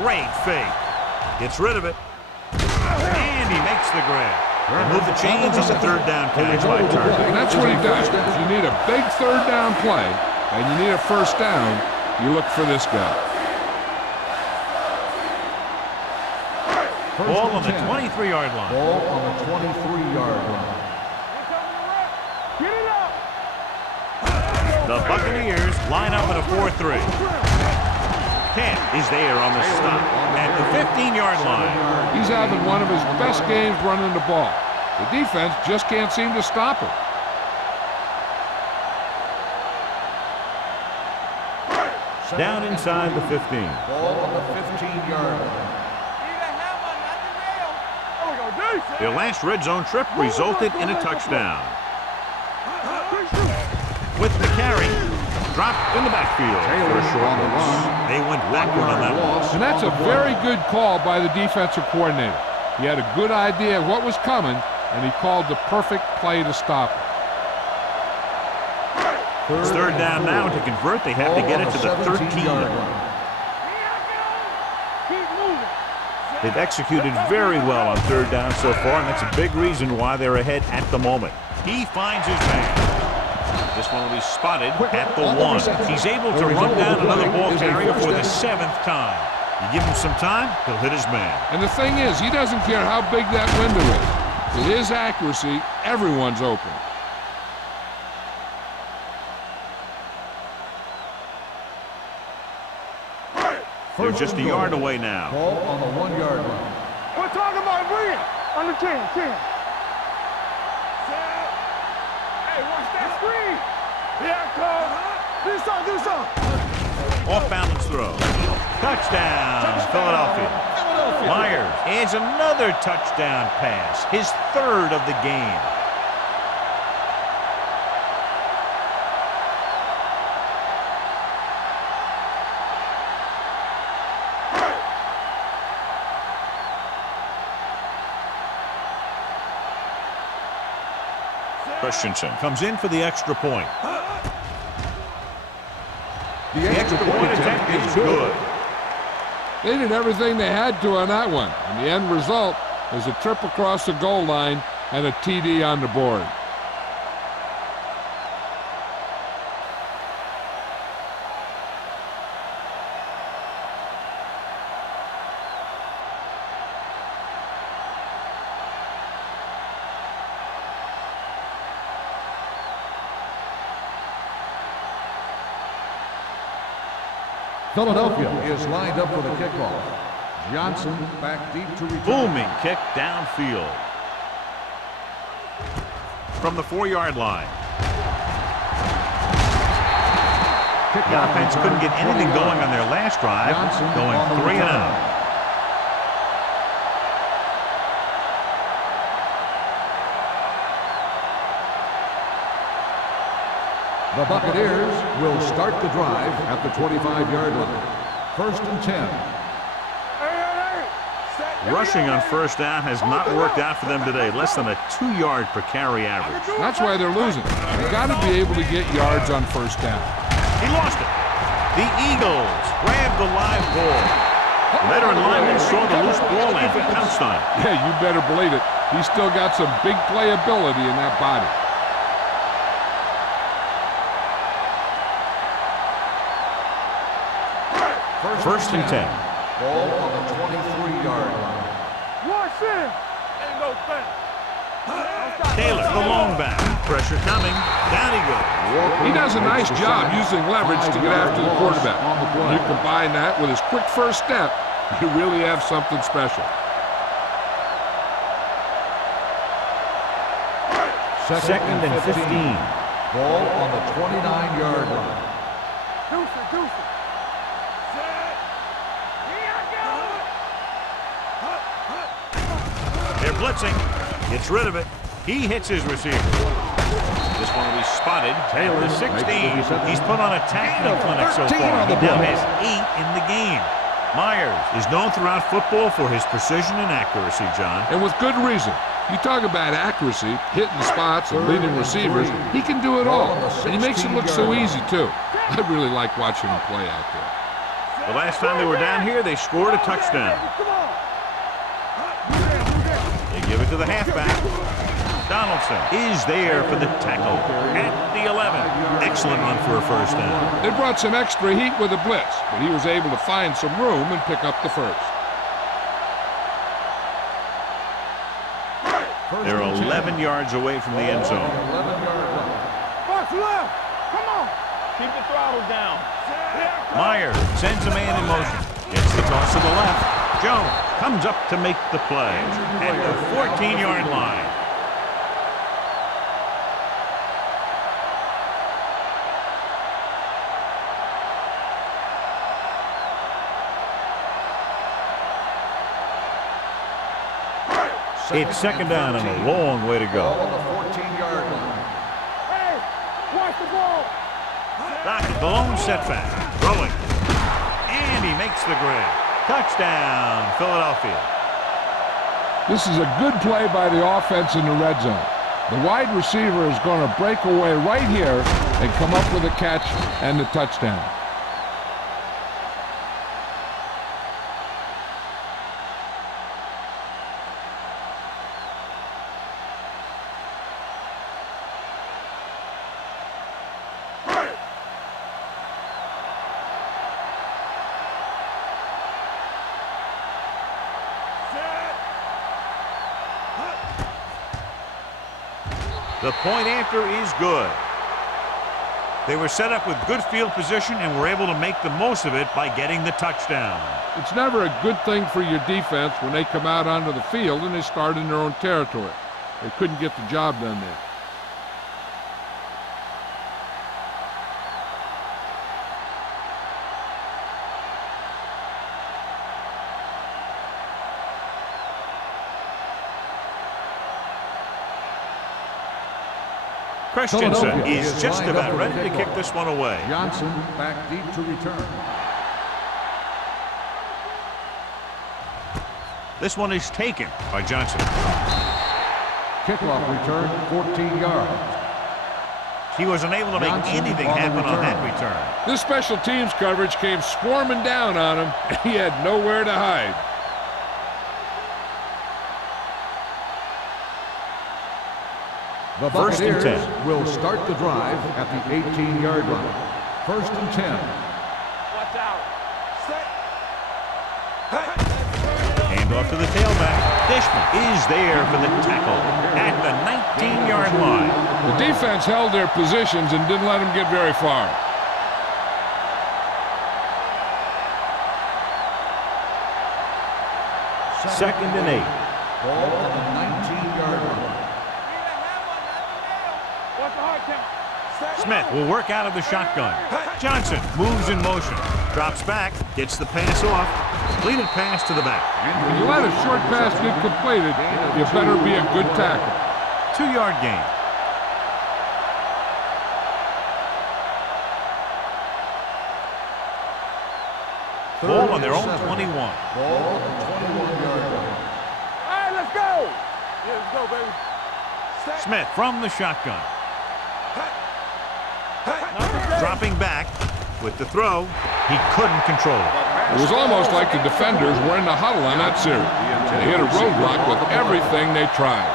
Great fake. Gets rid of it. And he makes the grab. And move the chains on the third down catch by Turner. And that's what he does. If you need a big third down play and you need a first down, you look for this guy. Ball on the 23-yard line. Ball on the 23-yard line. Get it up. The Buccaneers line up in a 4-3. Camp is there on the stop at the 15-yard line. He's having one of his best games running the ball. The defense just can't seem to stop him. Down inside the 15. Ball on the 15-yard line. Their last red zone trip resulted in a touchdown. With the carry, dropped in the backfield. They went backward on that one. And that's a very good call by the defensive coordinator. He had a good idea of what was coming, and he called the perfect play to stop it. It's third down now. To convert, they have to get it to the 13. They've executed very well on third down so far, and that's a big reason why they're ahead at the moment. He finds his man. This one will be spotted at the 1. He's able to run down another ball carrier for the 7th time. You give him some time, he'll hit his man. And the thing is, he doesn't care how big that window is. With his accuracy, everyone's open. They're just a yard away now. Ball on the 1-yard line. We're talking about bring it. On the 10. Hey, watch that screen. Yeah, Cole. Do something. Off balance throw. Touchdown, Philadelphia. Myers adds another touchdown pass, his 3rd of the game. Christensen comes in for the extra point. The extra point attempt is good. They did everything they had to on that one. And the end result is a trip across the goal line and a TD on the board. Philadelphia is lined up for the kickoff. Johnson back deep to return. Booming kick downfield. From the 4-yard line. The offense couldn't get anything going on their last drive, going 3 and out. The Buccaneers will start the drive at the 25-yard line. 1st and 10. Rushing on first down has not worked out for them today. Less than a 2-yard per carry average. That's why they're losing. You got to be able to get yards on first down. He lost it. The Eagles grabbed the live ball. Veteran lineman saw the loose ball and pounced on it. Yeah, you better believe it. He's still got some big playability in that body. First and 10. Ball on the 23-yard line. Watch it. Ain't no thing. Taylor, the long back. Pressure coming. Down he goes. He does a nice job using leverage to get after the quarterback. You combine that with his quick first step, you really have something special. Second and 15. Ball on the 29-yard line. Deuce it. They're blitzing. Gets rid of it. He hits his receiver. This one will be spotted. Taylor, the 16. He's put on a tackling clinic so far. He now has 8 in the game. Myers is known throughout football for his precision and accuracy, John. And with good reason. You talk about accuracy, hitting spots, and leading receivers. He can do it all. And he makes it look so easy, too. I really like watching him play out there. The last time they were down here, they scored a touchdown. They give it to the halfback. Donaldson is there for the tackle at the 11. Excellent run for a first down. They brought some extra heat with a blitz, but he was able to find some room and pick up the first. They're 11 yards away from the end zone. Box left. Come on. Keep the throttle down. Myers sends a man in motion. Gets the toss to the left. Jones comes up to make the play at the 14-yard line. It's second down and a long way to go. Ball on the 14-yard line. Hey, watch the ball. Back at the lone setback. Throwing. And he makes the grab. Touchdown, Philadelphia. This is a good play by the offense in the red zone. The wide receiver is going to break away right here and come up with a catch and the touchdown. The point after is good. They were set up with good field position and were able to make the most of it by getting the touchdown. It's never a good thing for your defense when they come out onto the field and they start in their own territory. They couldn't get the job done there. Christensen is just about ready to kick this one away. Johnson back deep to return. This one is taken by Johnson. Kickoff return, 14 yards. He was unable to make anything happen on that return. This special teams coverage came swarming down on him, and he had nowhere to hide. The Buccaneers will start the drive at the 18-yard line. First and 10. Watch out. Set. Hand off to the tailback. Dishman is there for the tackle at the 19-yard line. The defense held their positions and didn't let them get very far. Second and 8. Ball on the 19-yard line. Watch the hard count. Smith will work out of the shotgun. Johnson moves in motion. Drops back. Gets the pass off. Completed pass to the back. When you let a short pass get completed, you better be a good tackle. 2-yard gain. Ball on their own 21. Ball on the 21-yard line. All right, let's go. Yeah, let's go, baby. Set. Smith from the shotgun. Dropping back with the throw. He couldn't control it. It was almost like the defenders were in the huddle on that series. They hit a roadblock with everything they tried.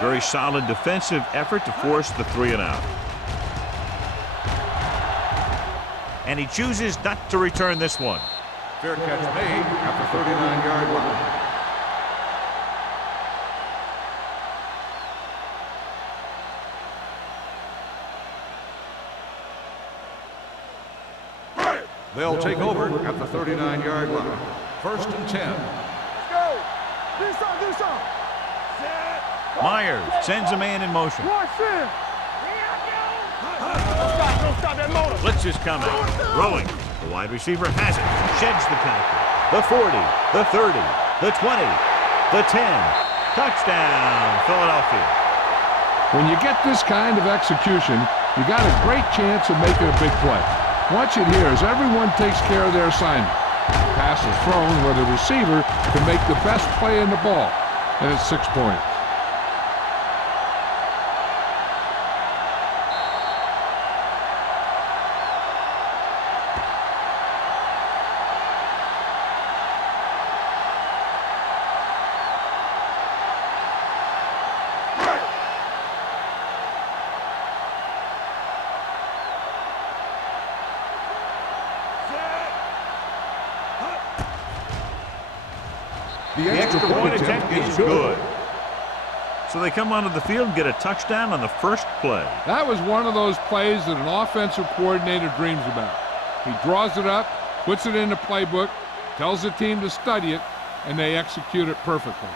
Very solid defensive effort to force the 3-and-out. And he chooses not to return this one. Fair catch made at the 39-yard line. They'll take over at the 39-yard line. First and 10. Let's go. Do something, do something. Set. Myers sends a man in motion. Watch him. Don't stop that motor. Blitz is coming. Throwing. The wide receiver has it. Sheds the tackle. The 40, the 30, the 20, the 10. Touchdown, Philadelphia. When you get this kind of execution, you got a great chance of making a big play. Watch it here as everyone takes care of their assignment. The pass is thrown where the receiver can make the best play in the ball, and it's 6 points. The extra point attempt is good. So they come onto the field and get a touchdown on the first play. That was one of those plays that an offensive coordinator dreams about. He draws it up, puts it in the playbook, tells the team to study it, and they execute it perfectly.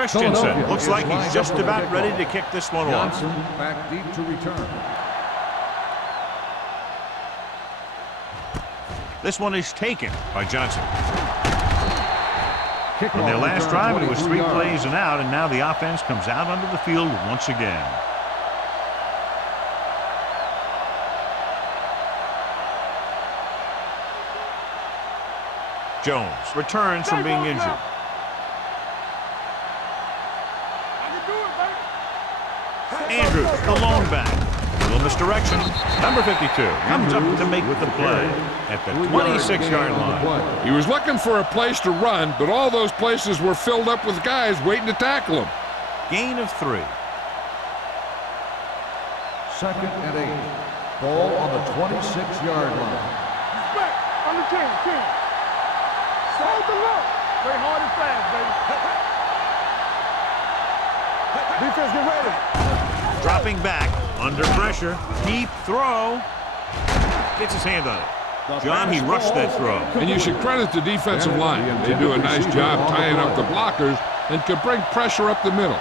Christensen looks like he's just about ready to kick this one off. Johnson back deep to return. This one is taken by Johnson. Kickoff In their last return, drive, it was 3 yards. plays and out, and now the offense comes out onto the field once again. Jones returns from being injured. I can do it, baby. Andrews, the lone back. A little misdirection. Number 52 comes up to make the play at the 26-yard line. He was looking for a place to run, but all those places were filled up with guys waiting to tackle him. Gain of 3. 2nd and 8. Ball on the 26-yard line. Respect. Under 10. Hold the look. Play hard and fast, baby. Defense, get ready. Dropping back, under pressure, deep throw. Gets his hand on it. John, he rushed that throw. And you should credit the defensive line. They do a nice job tying up the blockers and can bring pressure up the middle.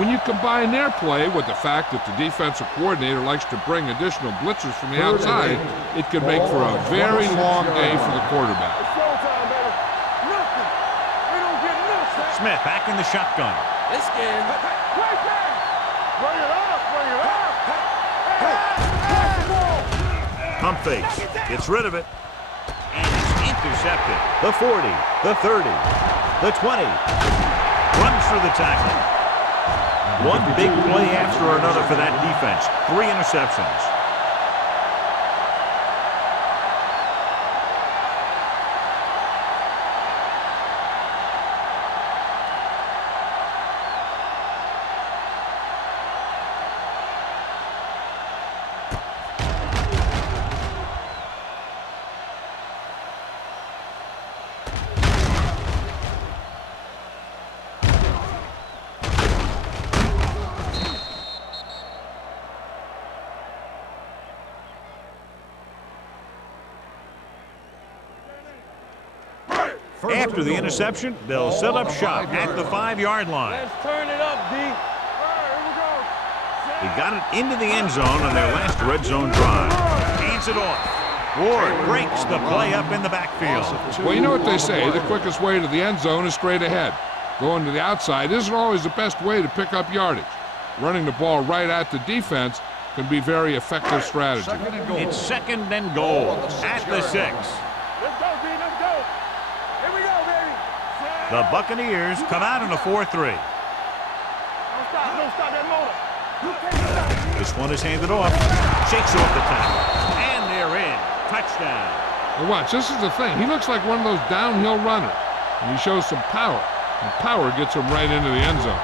When you combine their play with the fact that the defensive coordinator likes to bring additional blitzers from the outside, it can make for a very long day for the quarterback. It's showtime, baby. Nothing. We don't get nothing. Smith back in the shotgun. This game. Right there. Bring it up. Bring it up. Pump fakes. Gets rid of it. And it's intercepted. The 40, the 30, the 20. Runs through the tackle. One big play after another for that defense. 3 interceptions. After the interception, they'll set up shop at the 5-yard line. Let's turn it up, D. All right, here we go. He got it into the end zone on their last red zone drive. Hands it off. Ward breaks the play up in the backfield. Well, you know what they say, the quickest way to the end zone is straight ahead. Going to the outside isn't always the best way to pick up yardage. Running the ball right at the defense can be very effective strategy. It's 2nd and goal at the 6. Let's go, D. Let's go. Here we go, baby. The Buccaneers come out in a 4-3. Don't stop that motor. This one is handed off. Shakes off the tackle. And they're in. Touchdown. Now watch, this is the thing. He looks like one of those downhill runners. And he shows some power. And power gets him right into the end zone.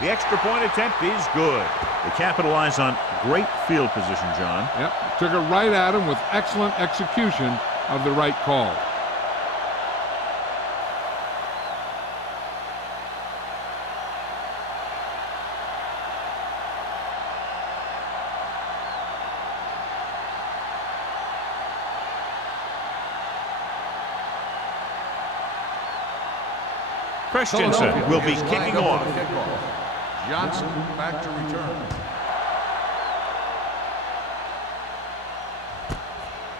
The extra point attempt is good. They capitalize on great field position, John. Yep, took it right at him with excellent execution of the right call. Christensen will be kicking off. Johnson back to return.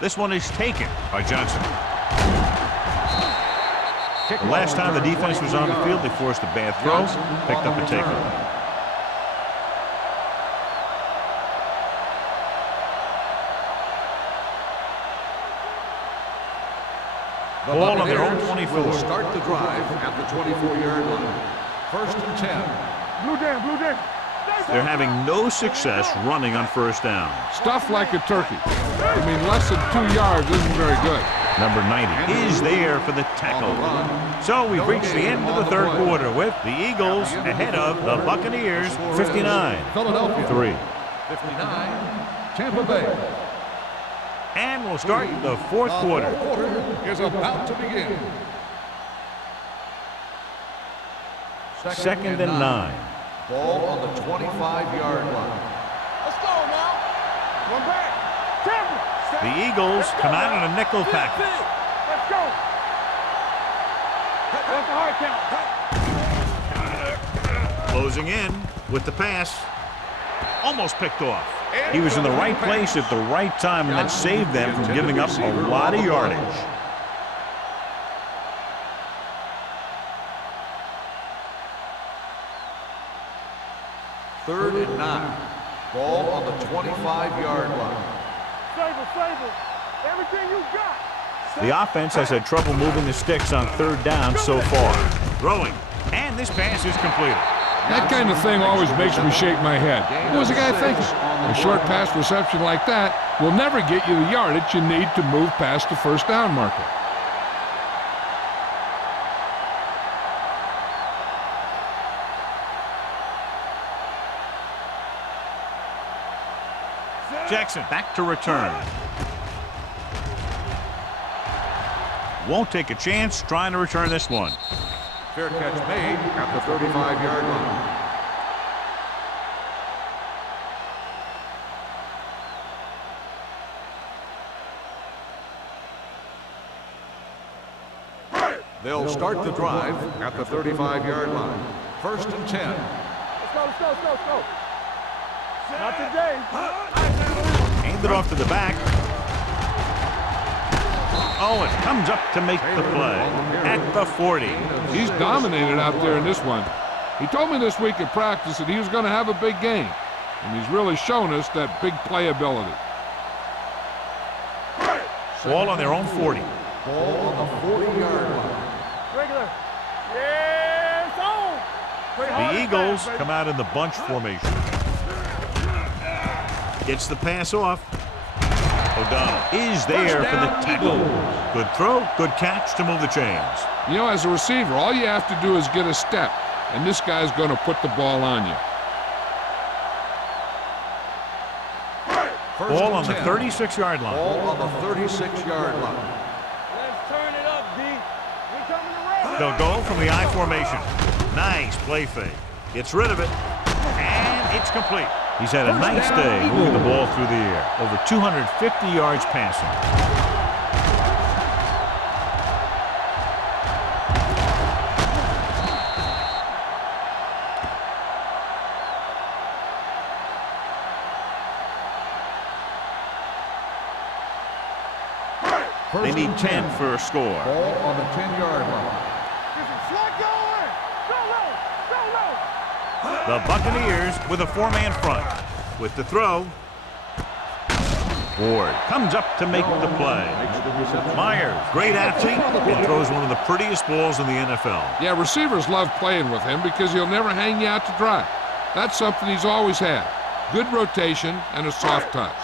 This one is taken by Johnson. The last time the defense was on the field, they forced a bad throw, picked up a takeaway. Ball on their own 24. Will start the drive at the 24-yard line. 1st and 10. Blue down. They're having no success running on 1st down. Stuffed like a turkey. I mean, less than 2 yards isn't very good. Number 90 is there for the tackle. So we've reached the end of the third quarter with the Eagles ahead of the Buccaneers 59-3. 59, Tampa Bay. And we'll start the fourth quarter. Is about to begin. Second and 9. Ball on the 25-yard line. Let's go now. One back. Tampa. The Eagles come out in a nickel package. Let's go. That's a hard count. Closing in with the pass. Almost picked off. He was in the right place at the right time, and that saved them from giving up a lot of yardage. Third and 9. Ball on the 25-yard line. Sable. Everything you got. The offense has had trouble moving the sticks on third down so far. Throwing, and this pass is completed. That kind of thing always makes me shake my head. What was the guy thinking? A short pass reception like that will never get you the yardage you need to move past the first down marker. Jackson back to return. Won't take a chance trying to return this one. Fair catch made at the 35-yard line. They'll start the drive at the 35-yard line. First and 10. Let's go. Not today. Hand it off to the back. Oh, it comes up to make the play at the 40. He's dominated out there in this one. He told me this week at practice that he was going to have a big game, and he's really shown us that big playability. Ball on their own 40. Ball on the 40-yard line. Regular. Yeah, it's on. The Eagles come out in the bunch formation. Gets the pass off. O'Donnell is there for the tackle. Good throw, good catch to move the chains. You know, as a receiver, all you have to do is get a step, and this guy's going to put the ball on you. Ball on the 36-yard line. Ball on the 36-yard line. Let's turn it up, D. We coming around. They'll go from the I formation. Nice play fake. Gets rid of it, and it's complete. He's had a nice day moving the ball through the air. Over 250 yards passing. They need 10 for a score. Ball on the 10-yard line. Slug going. Go low. The Buccaneers with a four-man front. With the throw. Ward comes up to make the play. Myers, great athlete, and throws one of the prettiest balls in the NFL. Yeah, receivers love playing with him because he'll never hang you out to dry. That's something he's always had. Good rotation and a soft touch.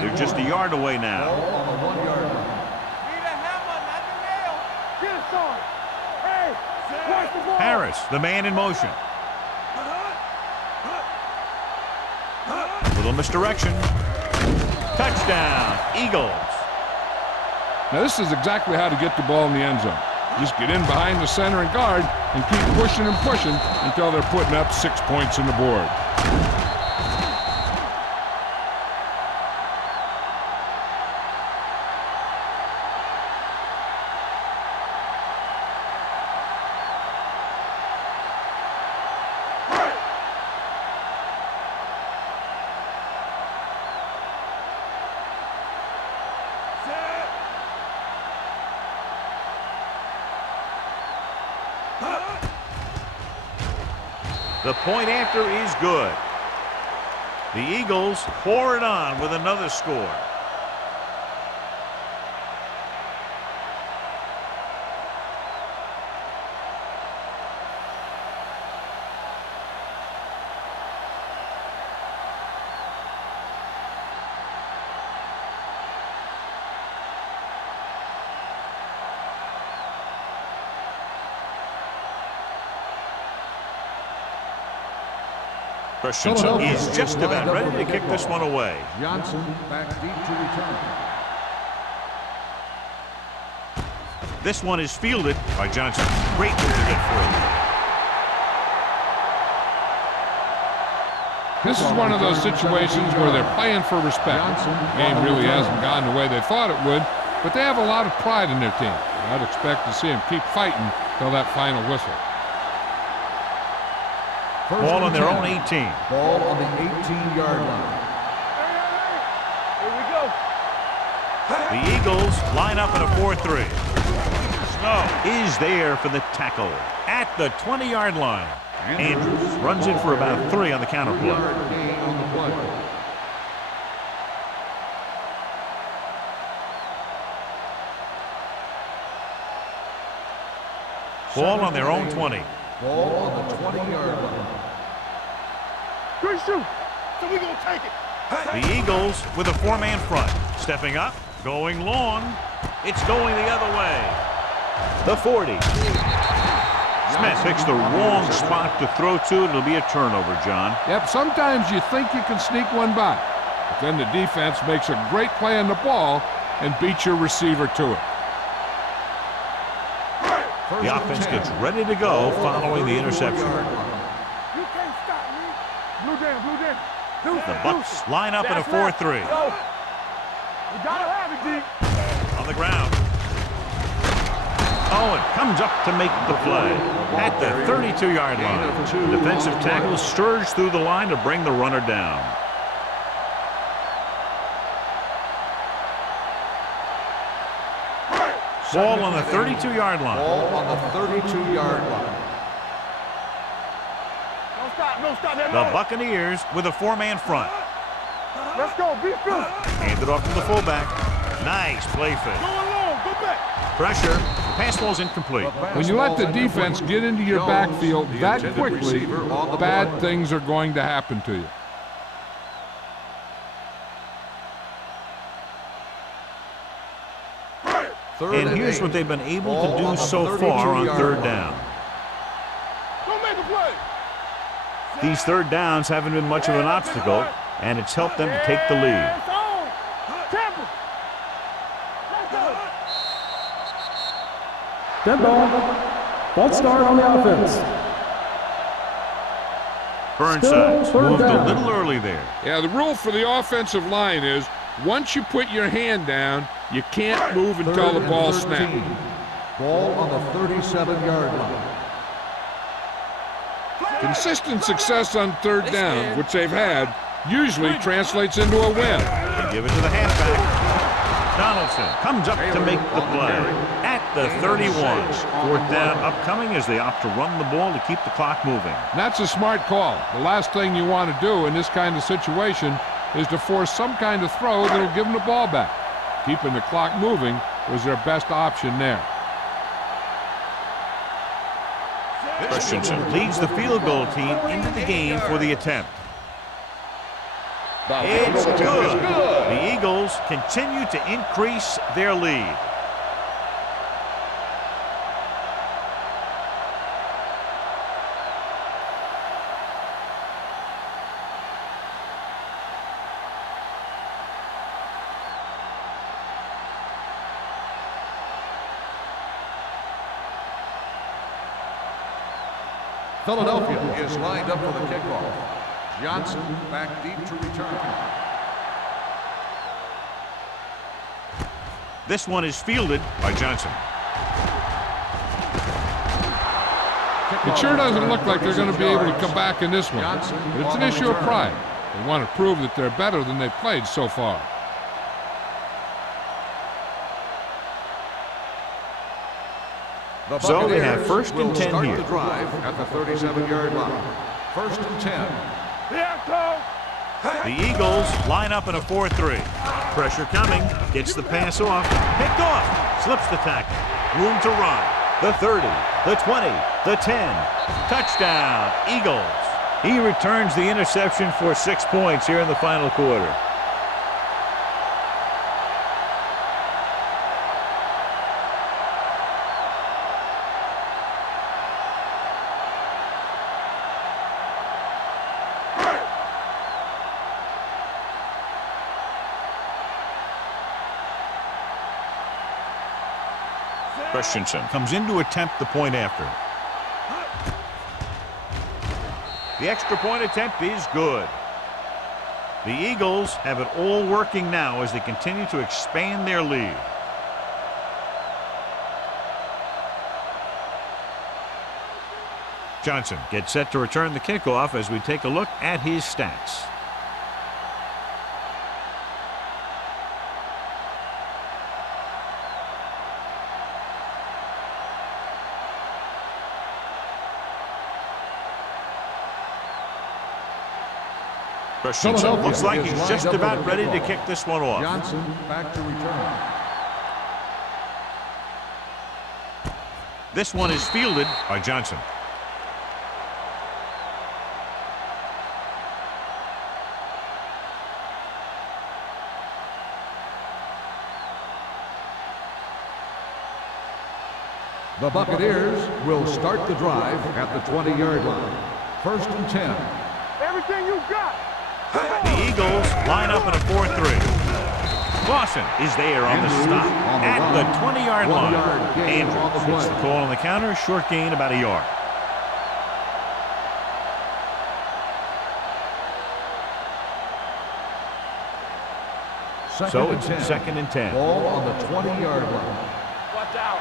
They're just a yard away now. Ball on the 1-yard line. Need a hammer, not the nail. Get it on. Hey, watch the ball. Harris, the man in motion. Little misdirection. Touchdown, Eagles. Now, this is exactly how to get the ball in the end zone. Just get in behind the center and guard and keep pushing and pushing until they're putting up 6 points on the board. The point after is good. The Eagles pour it on with another score. Christensen is just about ready to kick this one away. Johnson back deep to return. This one is fielded by Johnson. Great move to get through. This is one of those situations where they're playing for respect. The game really hasn't gone the way they thought it would, but they have a lot of pride in their team. I'd expect to see them keep fighting till that final whistle. Ball on their own 18. Ball on the 18-yard line. Here we go. The Eagles line up in a 4-3. Snow is there for the tackle at the 20-yard line. Andrews runs in for about 3 on the counter play. Gain on the play. Ball on their own 20. Ball on the 20-yard line. Good shoot. So we gonna take it. The Eagles with a 4-man front. Stepping up, going long. It's going the other way. The 40. Smith picks the wrong spot to throw to. It'll be a turnover, John. Yep, sometimes you think you can sneak one by, but then the defense makes a great play on the ball and beats your receiver to it. The offense gets ready to go following the interception. You can't stop me. Blue jam, blue jam. The Bucks line up in a 4-3. We gotta have it, D. On the ground. Oh, it comes up to make the play at the 32-yard line. The defensive tackle surged through the line to bring the runner down. Ball on the 32-yard line. Ball on the 32-yard line. Don't stop, don't stop that. The Buccaneers with a 4-man front. Let's go, be good. Handed off to the fullback. Nice play fake. Go along, go back. Pressure. Pass ball's incomplete. When you let the defense get into your backfield that quickly, bad things are going to happen to you. And here's what they've been able to do so far on 3rd down. Don't make a play. These 3rd downs haven't been much of an obstacle, and it's helped them to take the lead. It's on. Temple. Let's go. Dead ball. False start on the offense. Burnside Still moved a down. little early there. Yeah, the rule for the offensive line is once you put your hand down, you can't move until the ball snaps. Ball on the 37-yard line. Consistent success on 3rd down, which they've had, usually translates into a win. They give it to the halfback. Donaldson comes up to make the play at the 31. 4th down upcoming as they opt to run the ball to keep the clock moving. And that's a smart call. The last thing you want to do in this kind of situation is to force some kind of throw that'll give them the ball back. Keeping the clock moving was their best option there. Christensen leads the field goal team into the game for the attempt. It's good. The Eagles continue to increase their lead. Philadelphia is lined up for the kickoff. Johnson back deep to return. This one is fielded by Johnson. It sure doesn't look like they're going to be able to come back in this one, but it's an issue of pride. They want to prove that they're better than they've played so far. So they have 1st and 10 start here. the drive at the 37-yard line. 1st and 10. Here comes. The Eagles line up in a 4-3. Pressure coming. Gets the pass off. Picked off. Slips the tackle. Room to run. The 30. The 20. The 10. Touchdown, Eagles. He returns the interception for 6 points here in the final quarter. Christensen comes in to attempt the point after. The extra point attempt is good. The Eagles have it all working now as they continue to expand their lead. Johnson gets set to return the kickoff as we take a look at his stats. Christensen looks like he's just about ready to kick this one off. Johnson back to return. This one is fielded by Johnson. The Buccaneers will start the drive at the 20-yard line. 1st and 10. Everything you got. The Eagles line up in a 4-3. Lawson is there on the stop at the 20-yard line. Andrews gets the call on the counter, short gain about a yard. So it's 2nd and 10. Ball on the 20-yard line. Watch out.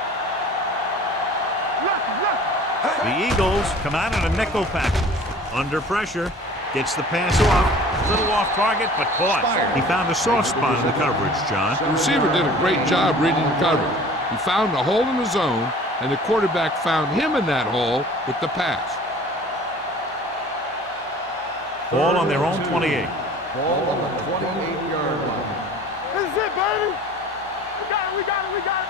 The Eagles come out in a nickel package. Under pressure. Gets the pass off. A little off target, but caught. He found a soft spot in the coverage, John. The receiver did a great job reading the coverage. He found a hole in the zone, and the quarterback found him in that hole with the pass. Ball on their own 28. Ball on the 28-yard line. This is it, baby. We got it.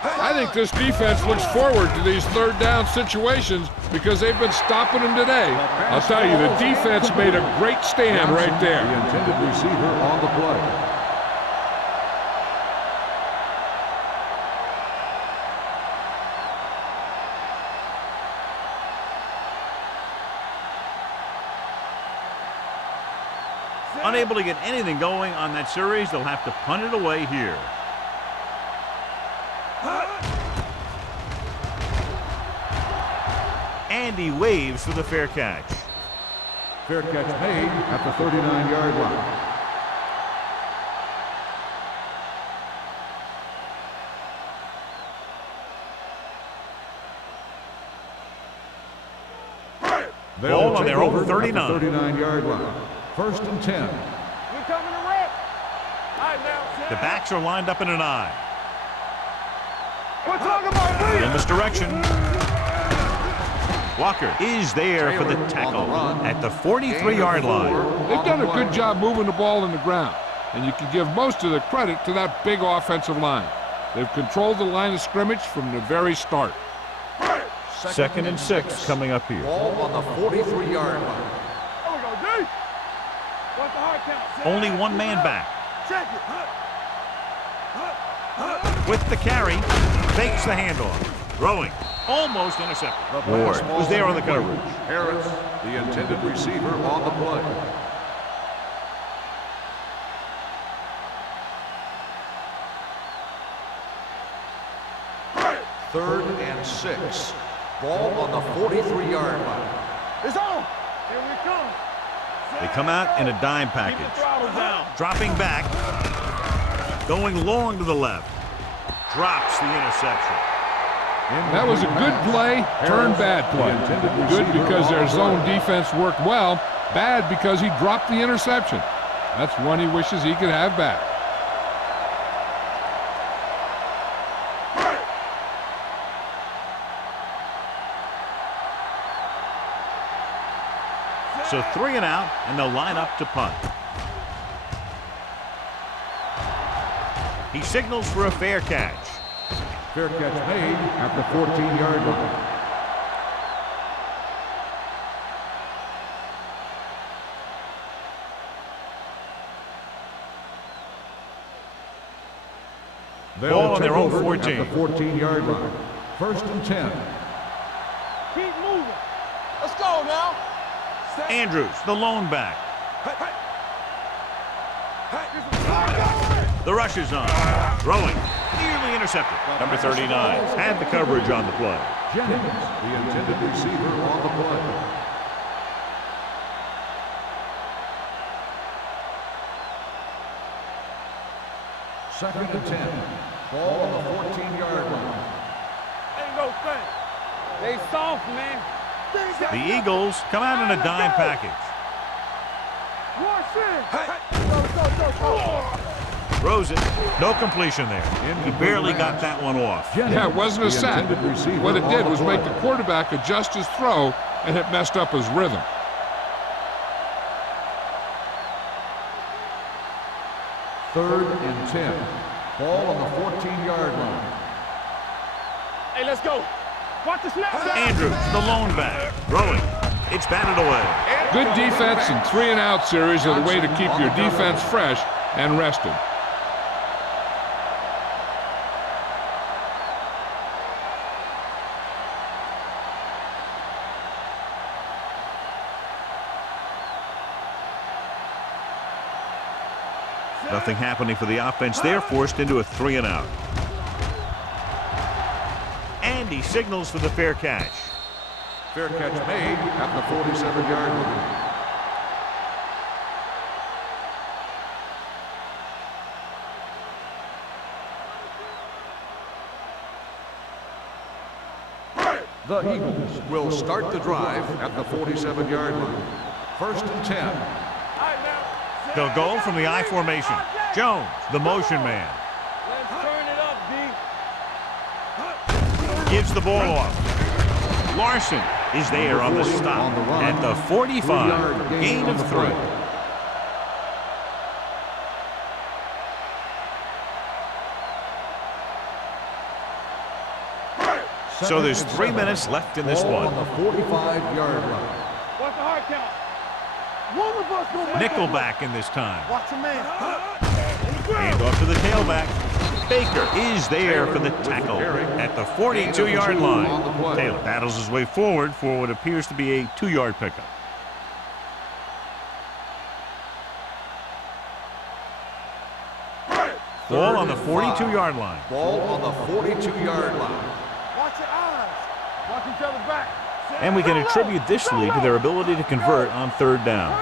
I think this defense looks forward to these third down situations because they've been stopping them today. I'll tell you, the defense made a great stand right there. The intended receiver on the play. Unable to get anything going on that series, they'll have to punt it away here. And he waves for the fair catch. Fair catch made at the 39-yard line. Ball on their own 39. 39-yard line. 1st and 10. We coming to wreck. All right, now. The backs are lined up in an I. We're talking about In this direction. Walker is there for the tackle at the 43-yard line. They've done a good job moving the ball in the ground, and you can give most of the credit to that big offensive line. They've controlled the line of scrimmage from the very start. 2nd and 6 coming up here. Ball on the 43-yard line. There we go, D. What's the hard count? Only one man back. Check it. With the carry, fakes the handoff. Throwing. Almost intercepted. Ward was there on the coverage. Harris, the intended receiver on the play. Third and 6. Ball on the 43-yard line. It's on. Here we come. They come out in a dime package. Dropping back. Going long to the left. Drops the interception. That was a good play, turn bad play. Good because their zone defense worked well. Bad because he dropped the interception. That's one he wishes he could have back. So 3 and out, and they'll line up to punt. He signals for a fair catch. Fair catch made at the 14-yard line. Ball on their own 14. At the 14-yard line. 1st and 10. Keep moving. Let's go now. Andrews, the lone back. The rush is on. Throwing. Nearly intercepted. Number 39 had the coverage on the play. Jennings, the intended receiver on the play. Second and 10. Ball on the 14-yard line. Ain't no thing. They soft, man. The Eagles come out in a dime package. Throws it. No completion there. He barely got that one off. Yeah, it wasn't a sack. What it did was make the quarterback adjust his throw, and it messed up his rhythm. Third and 10. Ball on the 14-yard line. Hey, let's go. Watch the snap. Andrews, the lone back. Throwing. It's batted away. Good defense and 3-and-out series are the way to keep your defense fresh and rested. Nothing happening for the offense. They're forced into a 3-and-out. And he signals for the fair catch. Fair catch made at the 47-yard line. The Eagles will start the drive at the 47-yard line. First and 10. They'll go from the I formation. Jones, the motion man. Let's turn it up, D. Gives the ball off. Larson is there on the stop at the 45. Gain of 3. So there's 3 minutes left in this one. On the 45-yard line. What's the hard count? One of us gonna make Nickelback in this time. Watch your man. Hand off to the tailback. Baker is there for the tackle at the 42-yard line. Taylor battles his way forward for what appears to be a 2-yard pickup. Ball on the 42-yard line. Ball on the 42-yard line. Watch your eyes. Watch each other back. And we can attribute this lead to their ability to convert on 3rd down.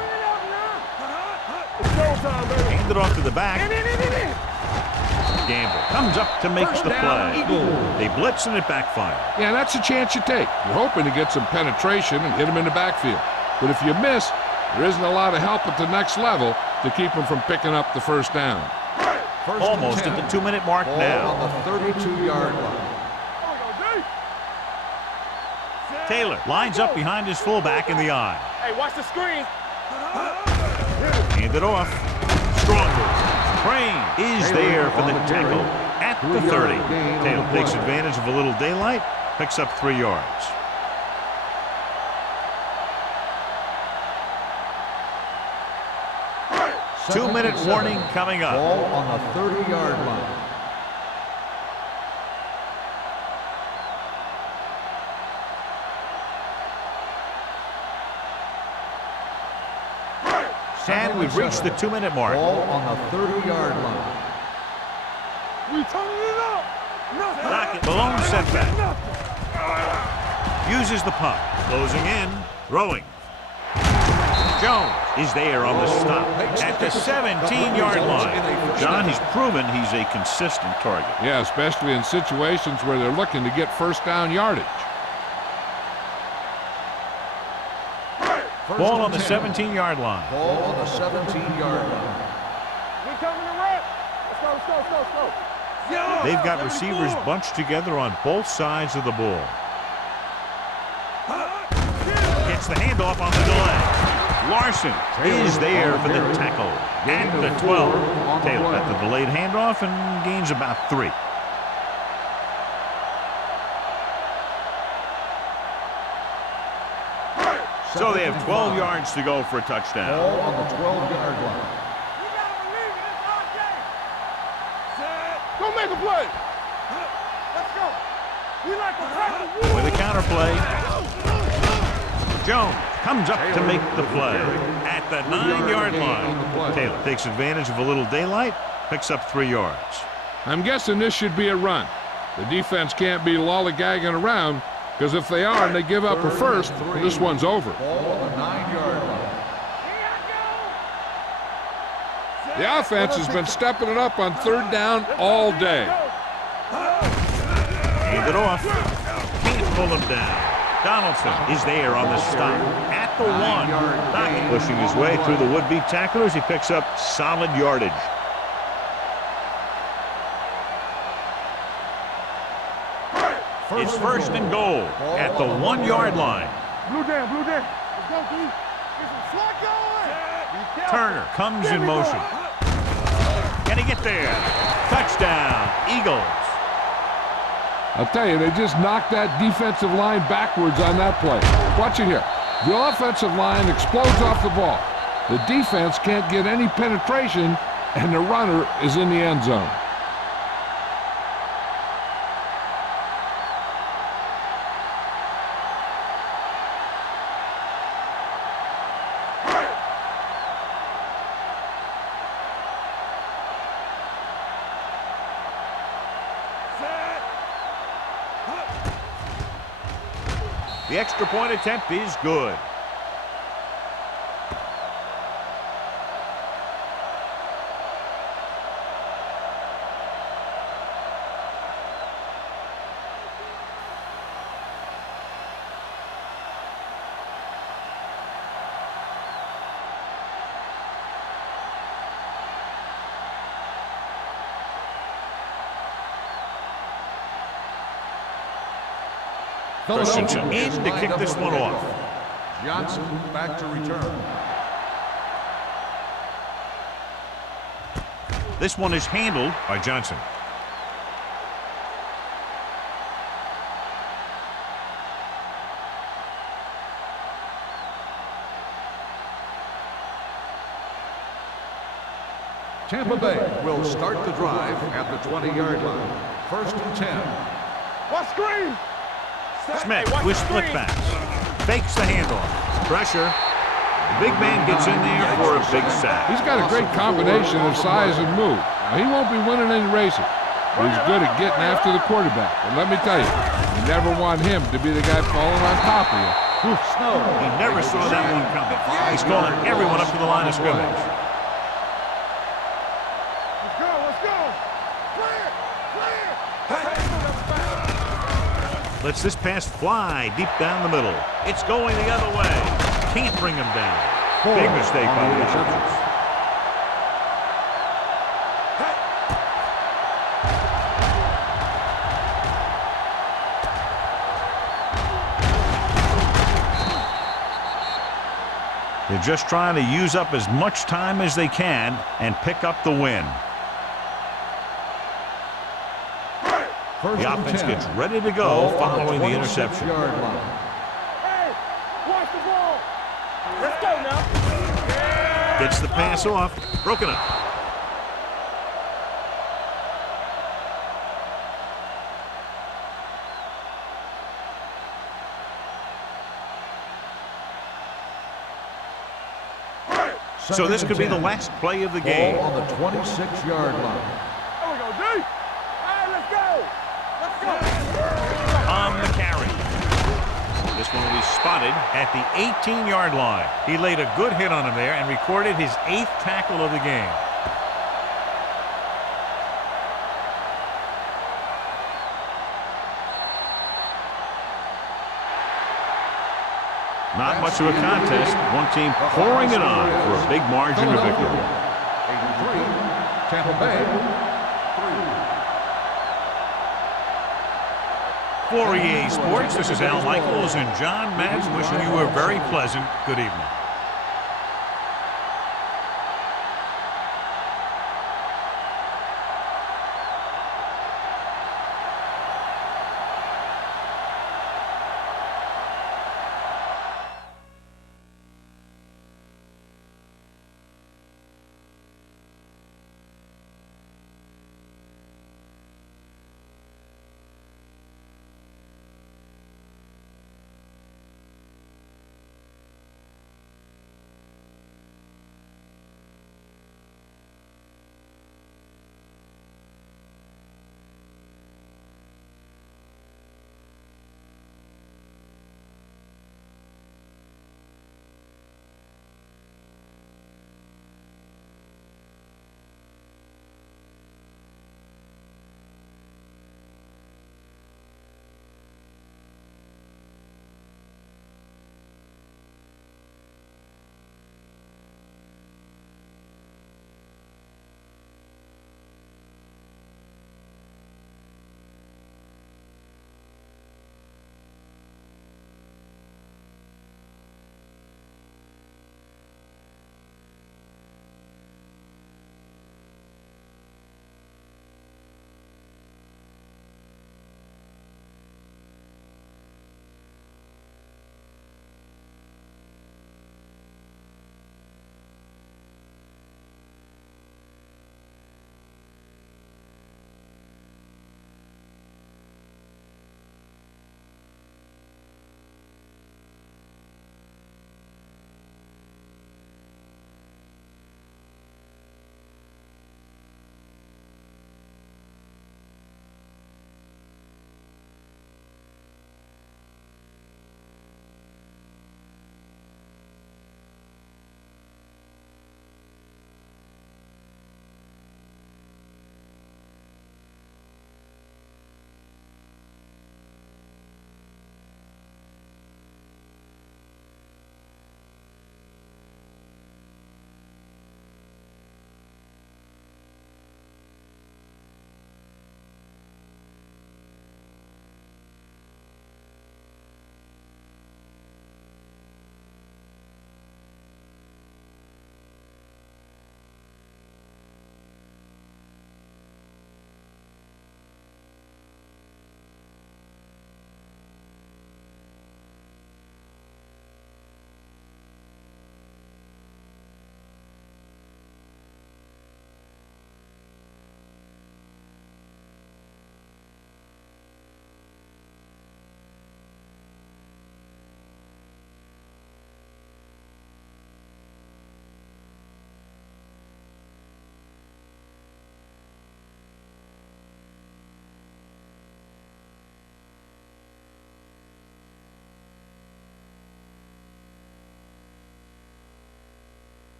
It's showtime, baby. Hand it off to the back. In. Gamble comes up to make the play. They blitz and it backfires. Yeah, that's a chance you take. You're hoping to get some penetration and hit him in the backfield. But if you miss, there isn't a lot of help at the next level to keep him from picking up the 1st down. Almost at the 2-minute mark Ball now. on the 32-yard line. Taylor lines up behind his fullback in the I. Hey, watch the screen. Hand it off. Strong move. Crane is there for the tackle at the 30. Taylor takes advantage of a little daylight, picks up 3 yards. Two-minute warning coming up. Ball on the 30-yard line. And we've reached the 2-minute mark. Ball on the 30-yard line. We turning it up. Lockett, Malone setback. Uses the punt. Closing in. Throwing. Jones is there on the stop at the 17-yard line. John, he's proven he's a consistent target. Yeah, especially in situations where they're looking to get 1st down yardage. Ball on the 17-yard line. Ball on the 17-yard line. We coming to run. Let's go. They've got receivers bunched together on both sides of the ball. Gets the handoff on the delay. Larson is there for the tackle at the 12. Taylor at the delayed handoff and gains about 3. So they have 12 yards to go for a touchdown. Ball on the 12-yard line. Go make a play. Let's go. We like to practice. With a counterplay. Jones comes up to make the play at the 9-yard line. Taylor takes advantage of a little daylight, Picks up 3 yards. I'm guessing this should be a run. The defense can't be lollygagging around, because if they are and they give up a first, this one's over. Ball on the 9-yard line. The offense has been stepping it up on 3rd down all day. Hand it off. Can't pull him down. Donaldson is there on the stop at the 1. Dockett pushing his way through the would-be tacklers. He picks up solid yardage. It's 1st and goal at the 1-yard line. Blue down, blue down. Let's go, D. Get some slot going. Turner comes in motion. Can he get there? Touchdown, Eagles. I'll tell you, they just knocked that defensive line backwards on that play. Watch it here. The offensive line explodes off the ball. The defense can't get any penetration, and the runner is in the end zone. The extra point attempt is good. Christensen in to kick this one off. Johnson back to return. This one is handled by Johnson. Tampa Bay will start the drive at the 20-yard line. 1st and 10. What screen? Smith with split backs. Fakes the handoff. Pressure. The big man gets in there for a big sack. He's got a great combination of size and move. Now, he won't be winning any races, but he's good at getting after the quarterback. And let me tell you, you never want him to be the guy falling on top of you. Oof. He never saw that one coming. He's calling everyone up to the line of scrimmage. Let's go, let's go. Clear, clear. Lets this pass fly deep down the middle. It's going the other way. Can't bring him down. Big mistake by the defense. They're just trying to use up as much time as they can and pick up the win. The offense gets ready to go following the interception. Hey, watch the ball. Let's go now. Gets the pass off. Broken up. So this could be the last play of the game. Ball on the 26-yard line. There we go, D. Hey, let's go. Let's go. On the carry. This one will be spotted at the 18-yard line. He laid a good hit on him there and recorded his 8th tackle of the game. Not much of a contest. One team pouring it on for a big margin of victory. 83, Tampa Bay, 3. For EA Sports, this is Al Michaels and John Madden wishing you a very pleasant good evening.